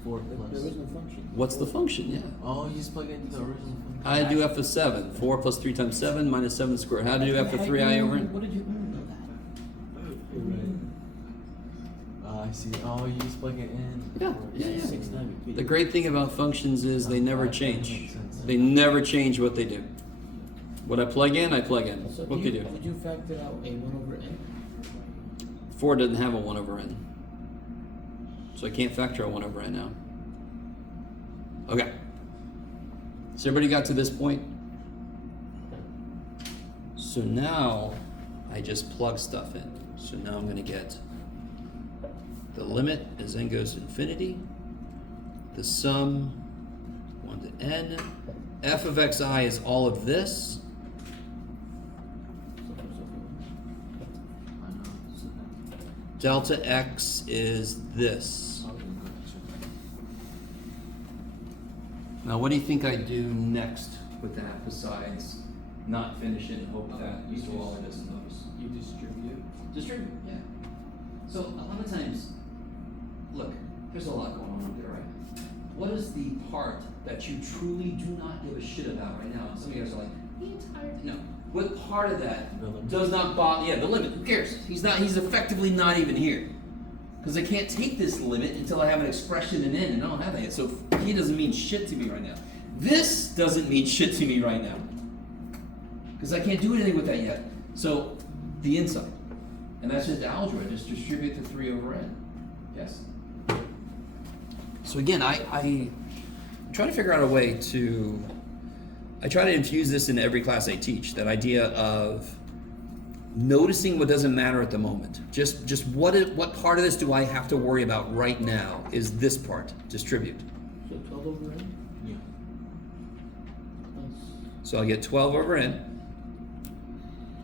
4 The plus. original function. What's the function? Yeah. Oh, you just plug it into the original function. I do f of 7. 4 plus 3 times 7 minus 7 squared. How do you do f of 3i over n? What did you learn about that? I see. Oh, you just plug it in. Yeah, yeah, yeah. 6 times repeated. The great thing about functions is they never That change. makes sense. They never change what they do. What I plug in, I plug in. So What can you do? Would you factor out a 1 over n? 4 doesn't have a 1 over n. So I can't factor a 1 over n now. Okay. So everybody got to this point? So now I just plug stuff in. So now I'm going to get the limit as n goes to infinity, the sum 1 to n, f of xi is all of this, I know. delta x is this. Now, what do you think I do next with that besides not finish it and hope that Mr. Waller doesn't notice? You distribute. Distribute, yeah. So a lot of times, look, there's a lot going on up there, right? What is the part that you truly do not give a shit about right now? And some of you guys are like, the entire thing. No. What part of that The limit. does not bother? Yeah, the limit. Who cares? He's effectively not even here. Because I can't take this limit until I have an expression in n, and I don't have that yet. So he doesn't mean shit to me right now. This doesn't mean shit to me right now. Because I can't do anything with that yet. So the inside. And that's just algebra. Just distribute the 3 over n. Yes? So again, I try to figure out a way to... I try to infuse this in every class I teach. That idea of noticing what doesn't matter at the moment. Just what part of this do I have to worry about right now is this part. Distribute. So 12 over n Yeah. plus So I get 12 over n.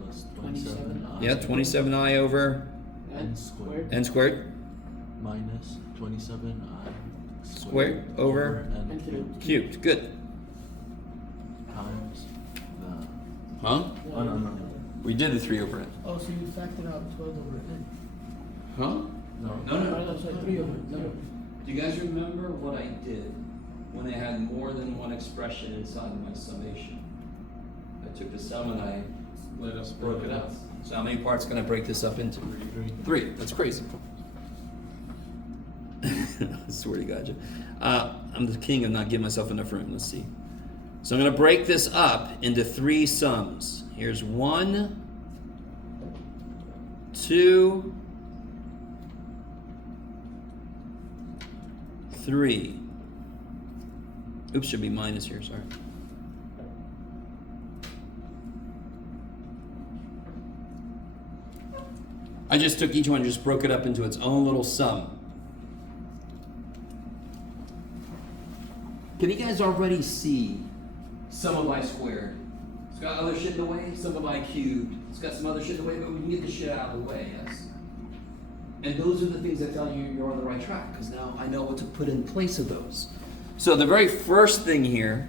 Plus 27. 27i. Yeah, 27i over N squared. n squared. Minus 27i Squared over n n cubed cubed. Good. times the. Huh? Oh, no. We did the 3 over n. Oh, so you factored out 12 over n. Huh? No. No, no. Oh, sorry, 3 over n. No. Do you guys remember what I did when I had more than one expression inside of my summation? I took the sum and I broke it up. So how many parts can I break this up into? 3. That's crazy. I swear to God. I'm the king of not giving myself enough room. Let's see. So I'm going to break this up into 3 sums. Here's 1, 2, 3. Oops, should be minus here, sorry. I just took each one and just broke it up into its own little sum. Can you guys already see sum of I squared? It's got other shit in the way, sum of I cubed. It's got some other shit in the way, but we can get this shit out of the way, yes? And those are the things that tell you you're on the right track, because now I know what to put in place of those. So the very first thing here,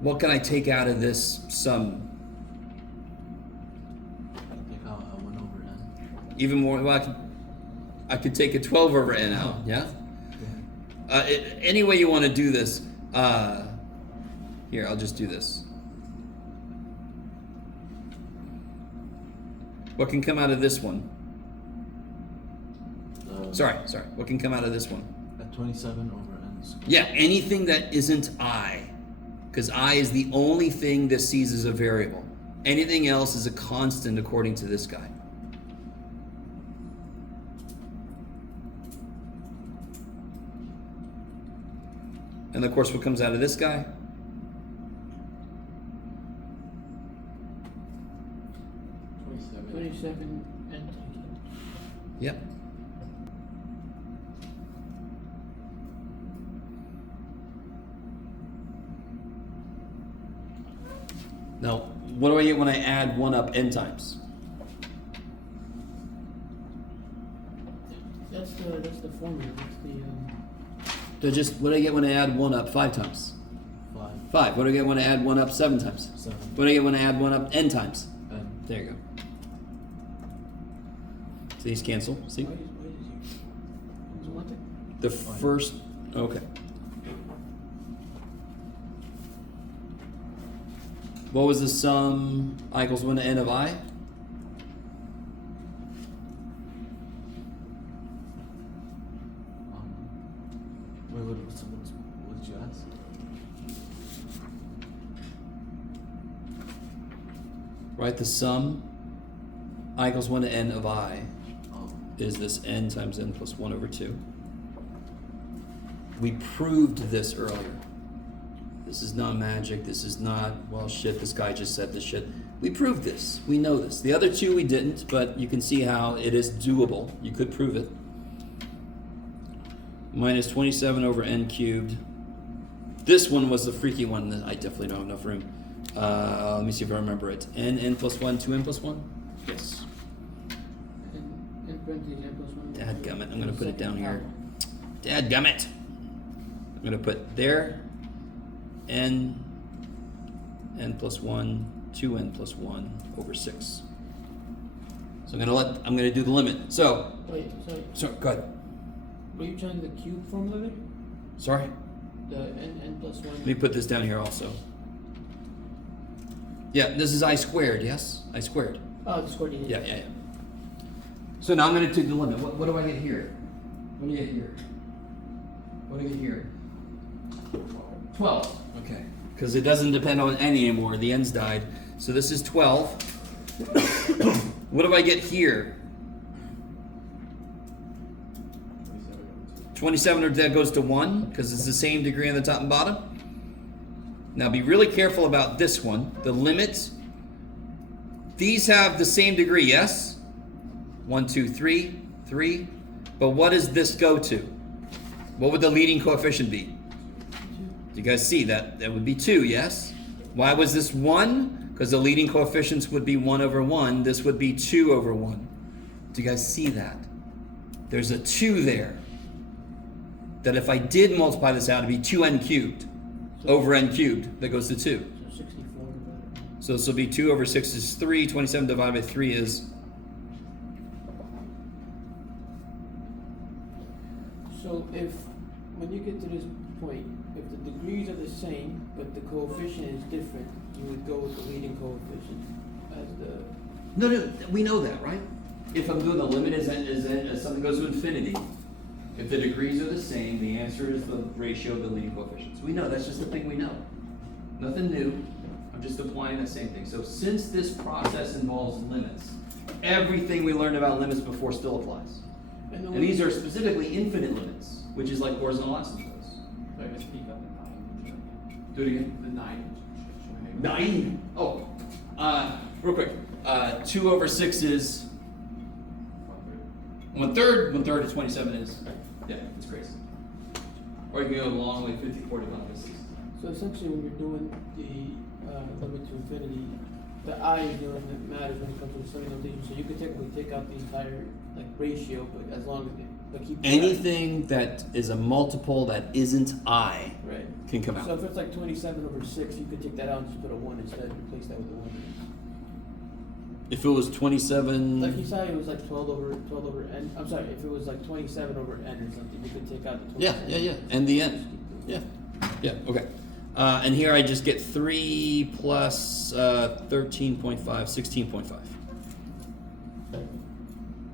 what can I take out of this sum? Take out 1 over n. Even more, well, I could take a 12 over n out, yeah? Any way you want to do this, here, I'll just do this. What can come out of this one? Sorry, what can come out of this one? 27 over n squared. Yeah, anything that isn't I. Because I is the only thing that sees as a variable. Anything else is a constant according to this guy. And of course, what comes out of this guy? 27 and Yep. Now, what do I get when I add 1 up n times? that's the formula. What do I get when I add 1 up 5 times? 5, 5. What do I get when I add 1 up 7 times? 7, What do I get when I add 1 up n times? n. There you go. So these cancel. See? Why is you? What? The first. Okay. What was the sum I equals 1 to n of I? Wait, what did you ask? Right, the sum I equals 1 to n of I Oh, is this n times n plus 1 over 2. We proved this earlier. This is not magic. This is not, well, shit, this guy just said this shit. We proved this. We know this. The other two we didn't, but you can see how it is doable. You could prove it. Minus 27 over n cubed. This one was the freaky one that I definitely don't have enough room. Let me see if I remember it. n plus 1, 2n plus 1? Yes. And parentheses n plus 1. Dadgummit, I'm going to put it down here. Dadgummit! I'm going to put there, n plus 1, 2n plus 1 over 6. So I'm going to do the limit. So, Wait, sorry. go ahead. Were you trying the cube formula there? Sorry. The n plus 1. Let me put this down here also. Yeah, this is I squared, yes? I squared. Oh, the square d. Yeah. So now I'm going to do the limit. What do I get here? What do you get here? What do I get here? 12. Okay. Because it doesn't depend on n anymore. The n's died. So this is 12. What do I get here? 27, or that goes to 1, because it's the same degree on the top and bottom. Now be really careful about this one. The limits. These have the same degree, yes? 1, 2, 3, 3. But what does this go to? What would the leading coefficient be? Do you guys see that? That would be 2, yes? Why was this 1? Because the leading coefficients would be 1 over 1. This would be 2 over 1. Do you guys see that? There's a 2 there. That if I did multiply this out, it'd be 2n cubed over n cubed. That goes to 2. So 64 divided. So this will be 2 over 6 is 3. 27 divided by 3 is... So if, when you get to this point, if the degrees are the same, but the coefficient is different, you would go with the leading coefficient as the... No, we know that, right? If I'm doing the limit as something goes to infinity, if the degrees are the same, the answer is the ratio of the leading coefficients. We know, that's just the thing we know. Nothing new. I'm just applying the same thing. So since this process involves limits, everything we learned about limits before still applies. And these are specifically infinite limits, which is like horizontal asymptotes. So I guess speak up the 9. Do it again. The 9. 9? Oh, real quick. 2 over 6 is 1/3. 1/3 of 27 is, yeah, it's crazy. Or you can go a long way, 54 divided by 6. So essentially, when you're doing the limit to infinity, the I is the only thing that matters when it comes to the study notation. So you could technically take out the entire like ratio, but as long as but keep the I. Anything that is a multiple that isn't I Right. can come out. So if it's like 27 over 6, you could take that out and just put a 1 instead and replace that with a 1. If it was 27, Like you said, it was like 12 over n. I'm sorry, if it was like 27 over n or something, you could take out the 27. yeah, and the n, yeah, okay. And here I just get 3 plus 13.5, 16.5.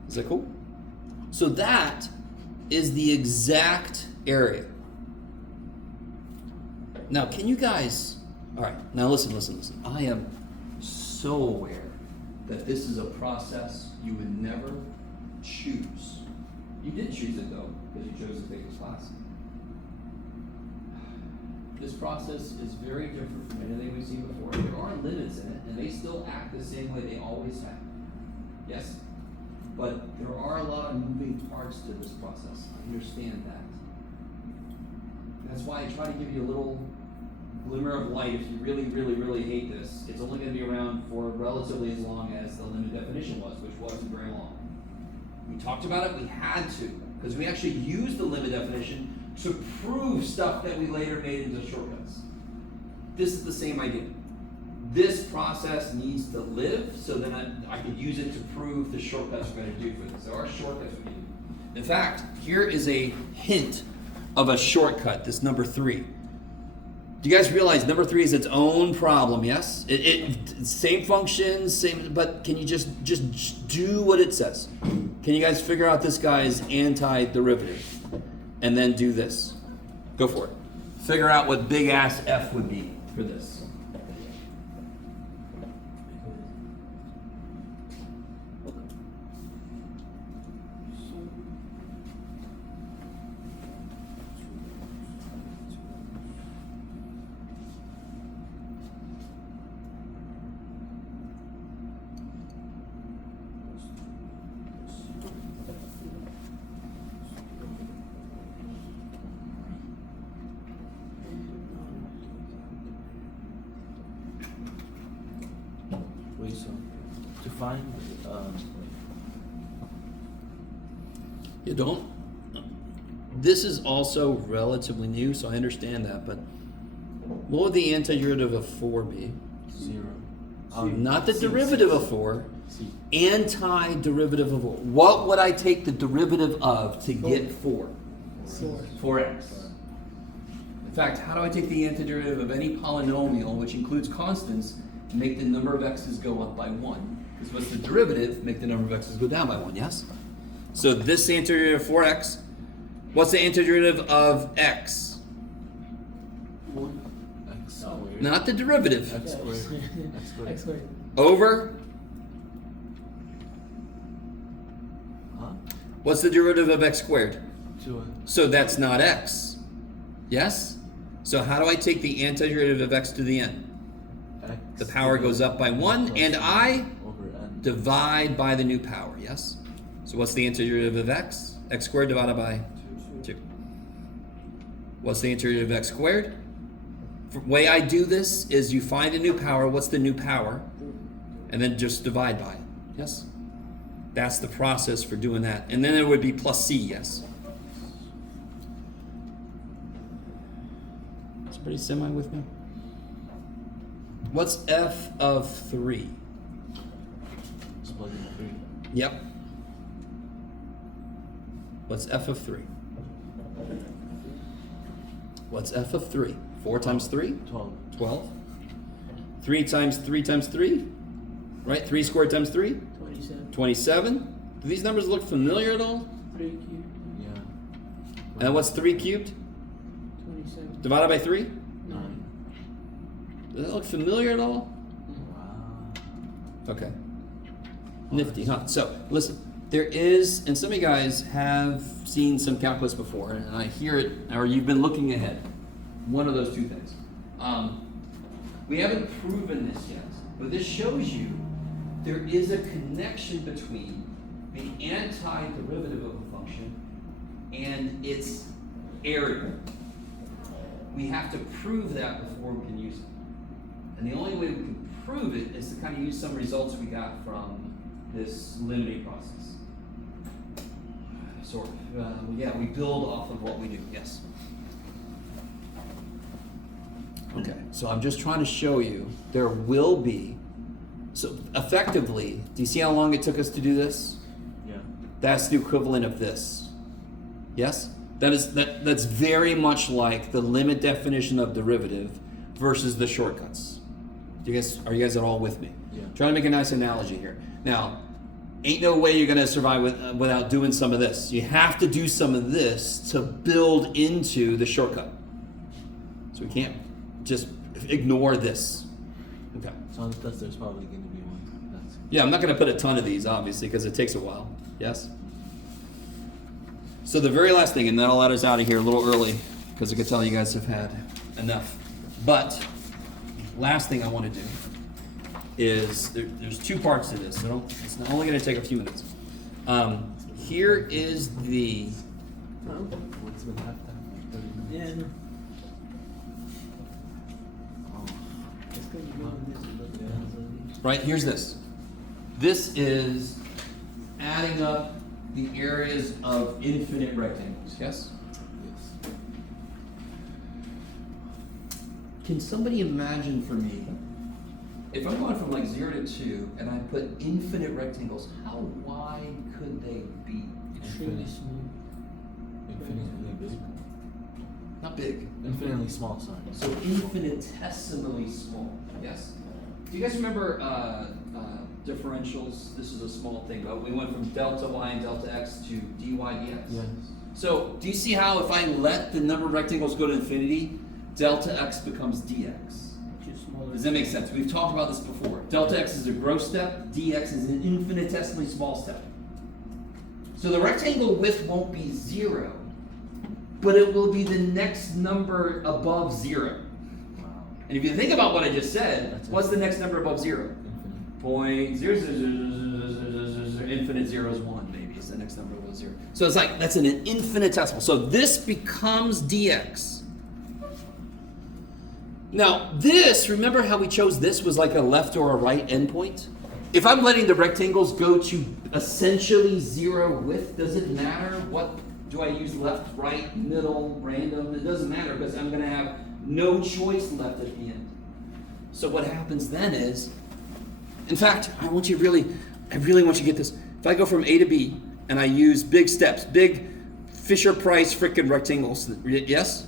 Is that cool? So that is the exact area. Now, can you guys, all right, now listen. I am so aware that this is a process you would never choose. You did choose it though, because you chose to take this class. This process is very different from anything we've seen before. There are limits in it, and they still act the same way they always have. Yes? But there are a lot of moving parts to this process. I understand that. That's why I try to give you a little glimmer of light. If you really hate this, it's only going to be around for relatively as long as the limit definition was, which wasn't very long. We talked about it, we had to, because we actually used the limit definition to prove stuff that we later made into shortcuts. This is the same idea. This process needs to live so then I could use it to prove the shortcuts we're going to do for this. There are shortcuts we can do. In fact, here is a hint of a shortcut, this number 3. Do you guys realize number 3 is its own problem, yes? Same function, same, but can you just do what it says? Can you guys figure out this guy's antiderivative? And then do this. Go for it. Figure out what big ass F would be for this. Wait, so to find You don't? This is also relatively new, so I understand that, but what would the antiderivative of 4 be? 0. Not the derivative of 4. C. Antiderivative of 4. What would I take the derivative of to get 4? 4x. In fact, how do I take the antiderivative of any polynomial, which includes constants, and make the number of x's go up by 1? Because what's the derivative? Make the number of x's go down by 1, yes? So this antiderivative of 4x, what's the antiderivative of x? 1. X squared. Not the derivative. X squared. X squared. X squared. Over? Huh? What's the derivative of x squared? 2x. So that's not x. Yes? So how do I take the antiderivative of x to the n? X. The power goes up by 1, and I over n. divide by the new power, yes? So what's the antiderivative of x? X squared divided by 2. What's the antiderivative of x squared? The way I do this is you find a new power. What's the new power? And then just divide by it, yes? That's the process for doing that. And then it would be plus c, yes? Is everybody semi with me? What's f of 3? Just plug in 3. Yep. What's f of 3? What's f of 3? 4 times 3? 12. 12. 3 times 3 times 3? Right? 3 squared times 3? 27. 27. Do these numbers look familiar at all? 3 cubed. Yeah. And what's 3 cubed? 27. Divided by 3? 9. Does that look familiar at all? Wow. Okay. Nifty, huh? So, listen. There is, and some of you guys have seen some calculus before, and I hear it, or you've been looking ahead. One of those two things. We haven't proven this yet, but this shows you there is a connection between the antiderivative of a function and its area. We have to prove that before we can use it. And the only way we can prove it is to kind of use some results we got from this limiting process. Sort of. Yeah, we build off of what we do. Yes. Okay, so I'm just trying to show you there will be. So effectively, do you see how long it took us to do this? Yeah. That's the equivalent of this. Yes? That's very much like the limit definition of derivative versus the shortcuts. Are you guys at all with me? Yeah. Trying to make a nice analogy here. Now, ain't no way you're gonna survive without doing some of this. You have to do some of this to build into the shortcut. So we can't just ignore this. Okay. So on the test, there's probably going to be one. That's Yeah, I'm not going to put a ton of these, obviously, because it takes a while. Yes? So the very last thing, and then I'll let us out of here a little early, because I can tell you guys have had enough. But last thing I want to do is, there's two parts to this, so it's only going to take a few minutes. Here is the... what's been halftime? Like 30 minutes. Yeah. It's good you know this is what Yeah. Right, here's this. This is adding up the areas of infinite rectangles, yes? Yes. Can somebody imagine for me, if I'm going from like 0 to 2 and I put infinite rectangles, how wide could they be? extremely small. Infinitely big. Not big. Infinitely small, sorry. So infinitesimally small, yes? Do you guys remember differentials? This is a small thing, but we went from delta y and delta x to dy dx. Yes. So do you see how if I let the number of rectangles go to infinity, delta x becomes dx? Just smaller. Does that make sense? We've talked about this before. Delta x is a gross step, dx is an infinitesimally small step. So the rectangle width won't be 0, but it will be the next number above 0. Wow. And if you think about what I just said, That's what's the next number above 0? Infinite. Point 0, 0, 0, 0, 0, 0, infinite 0 is 1, maybe is the next number above 0. So it's like, that's an infinitesimal. So this becomes dx. Now this, remember how we chose this was like a left or a right endpoint? If I'm letting the rectangles go to essentially 0 width, does it matter what do I use, left, right, middle, random? It doesn't matter because I'm going to have no choice left at the end. So what happens then is, in fact, I really want you to get this. If I go from A to B and I use big steps, big Fisher-Price frickin' rectangles, yes?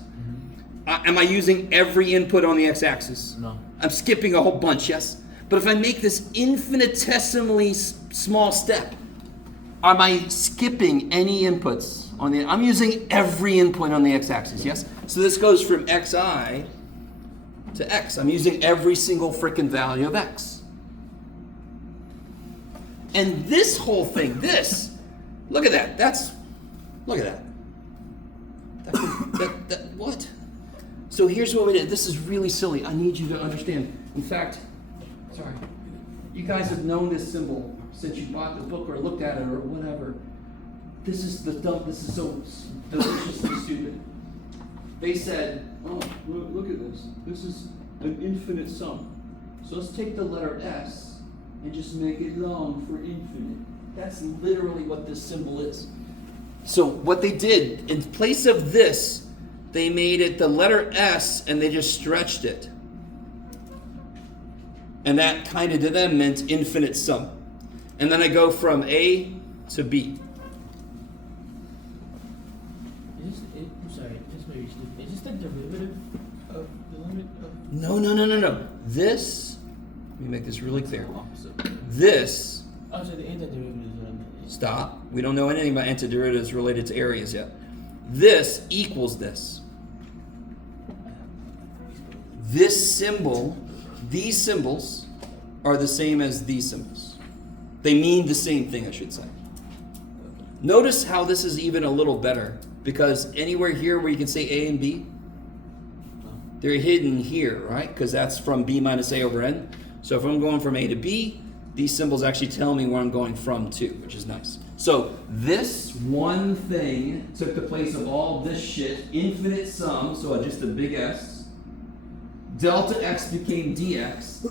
Am I using every input on the x-axis? No. I'm skipping a whole bunch, yes? But if I make this infinitesimally small step, am I skipping any inputs on the? I'm using every input on the x-axis, yes? So this goes from xi to x. I'm using every single frickin' value of x. And this whole thing, look at that. Look at that. What? So here's what we did. This is really silly. I need you to understand. In fact, sorry, you guys have known this symbol since you bought the book or looked at it or whatever. This is so deliciously stupid. They said, oh, look at this. This is an infinite sum. So let's take the letter S and just make it long for infinite. That's literally what this symbol is. So what they did, in place of this, they made it the letter S and they just stretched it. And that kind of to them meant infinite sum. And then I go from A to B. I'm sorry, this may be stupid. Is this the derivative of the limit of? No. This, let me make this really clear. Opposite. This, Oh, so the antiderivative is what I meant. stop. We don't know anything about antiderivatives related to areas yet. This equals this. This symbol, these symbols are the same as these symbols. They mean the same thing, I should say. Notice how this is even a little better, because anywhere here where you can say A and B, they're hidden here, right? Because that's from B minus A over N. So if I'm going from A to B, these symbols actually tell me where I'm going from to, which is nice. So this one thing took the place of all this shit, infinite sum, so just a big S. Delta x became dx,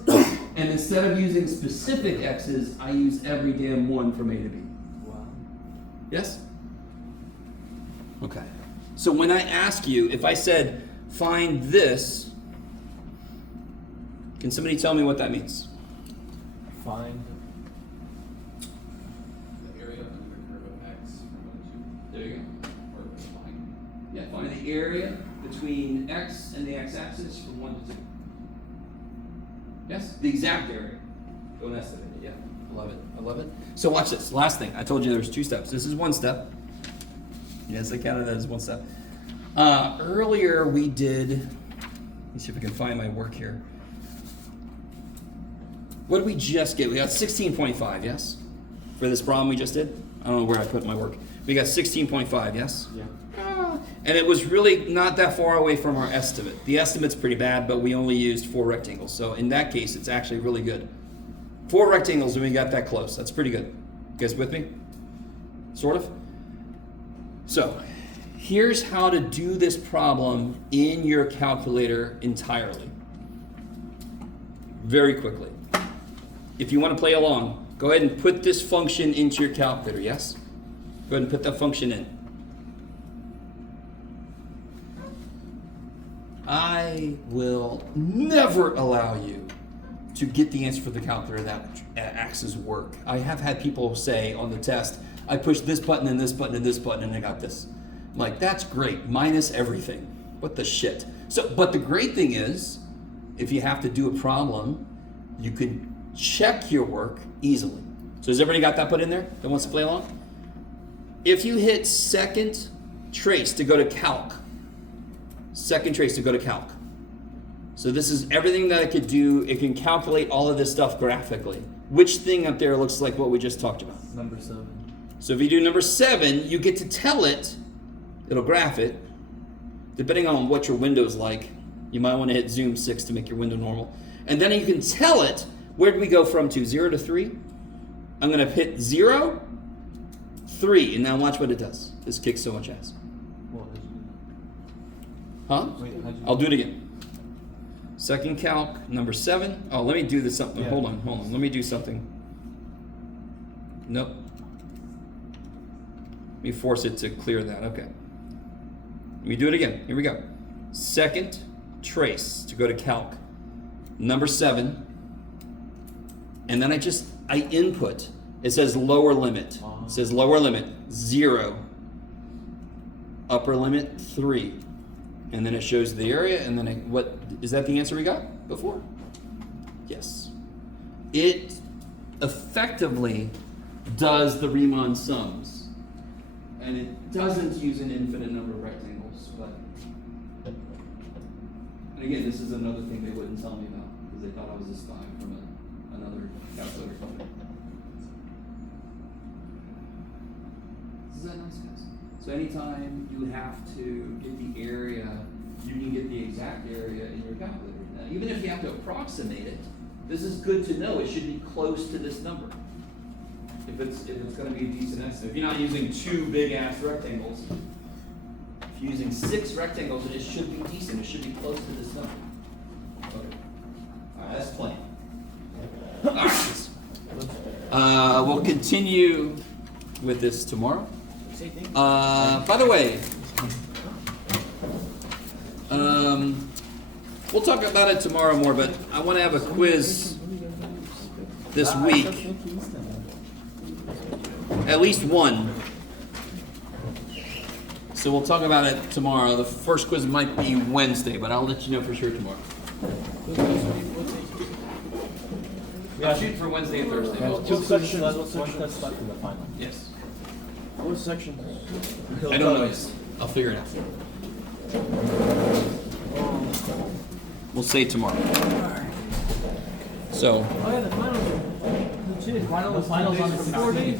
and instead of using specific x's, I use every damn one from A to B. Wow. Yes? Okay. So when I ask you, if I said, find this, can somebody tell me what that means? Find The area under the curve of x from 1 to 2. There you go. Or find. Yeah, find the area between x and the x-axis from 1 to 2. Yes? The exact area. Don't estimate it. Yeah. I love it. I love it. So watch this. Last thing. I told you there was 2 steps. This is 1 step. Yes, I counted that as 1 step. Earlier we did, let me see if I can find my work here. What did we just get? We got 16.5, yes? For this problem we just did? I don't know where I put my work. We got 16.5, yes? yeah. And it was really not that far away from our estimate. The estimate's pretty bad, but we only used 4 rectangles. So in that case, it's actually really good. 4 rectangles and we got that close. That's pretty good. You guys with me? Sort of? So here's how to do this problem in your calculator entirely. Very quickly. If you want to play along, go ahead and put this function into your calculator, yes? Go ahead and put that function in. I will never allow you to get the answer for the calculator that axes work. I have had people say on the test, I pushed this button and this button and this button and I got this. I'm like, that's great, minus everything. What the shit? So, but the great thing is, if you have to do a problem, you can check your work easily. So has everybody got that put in there that wants to play along? If you hit second trace to go to calc, second trace to go to calc. So this is everything that it could do. It can calculate all of this stuff graphically. Which thing up there looks like what we just talked about? Number 7. So if you do number 7, you get to tell it, it'll graph it. Depending on what your window's like, you might want to hit zoom 6 to make your window normal. And then you can tell it, where do we go from to? 0 to 3? I'm going to hit 0, 3, and now watch what it does. This kicks so much ass. Well, how'd you do Huh? that? Wait, how'd you I'll do it again. Second calc, number 7. Oh, let me do this something. Yeah. Hold on. Let me do something. Nope. Let me force it to clear that. Okay. Let me do it again. Here we go. Second trace to go to calc. Number 7. And then I input. It says lower limit. It says lower limit 0. Upper limit 3. And then it shows the area, and then what is that the answer we got before? Yes. It effectively does the Riemann sums. And it doesn't use an infinite number of rectangles, but and again, this is another thing they wouldn't tell me about, because they thought I was a spy from another calculator company. Is that nice, guys? So anytime you have to get the area, you can get the exact area in your calculator. Now, even if you have to approximate it, this is good to know. It should be close to this number. If it's going to be a decent estimate. If you're not using 2 big ass rectangles, if you're using 6 rectangles, it should be decent. It should be close to this number. Okay. All right, that's plain. All right. We'll continue with this tomorrow. By the way, we'll talk about it tomorrow more, but I want to have a quiz this week. At least one. So we'll talk about it tomorrow. The first quiz might be Wednesday, but I'll let you know for sure tomorrow. I'll shoot for Wednesday and Thursday. Two questions, one test left in the final. Yes. What section? I don't know yet. I'll figure it out. We'll say tomorrow. So, Oh yeah, the finals. The finals on the 4 days.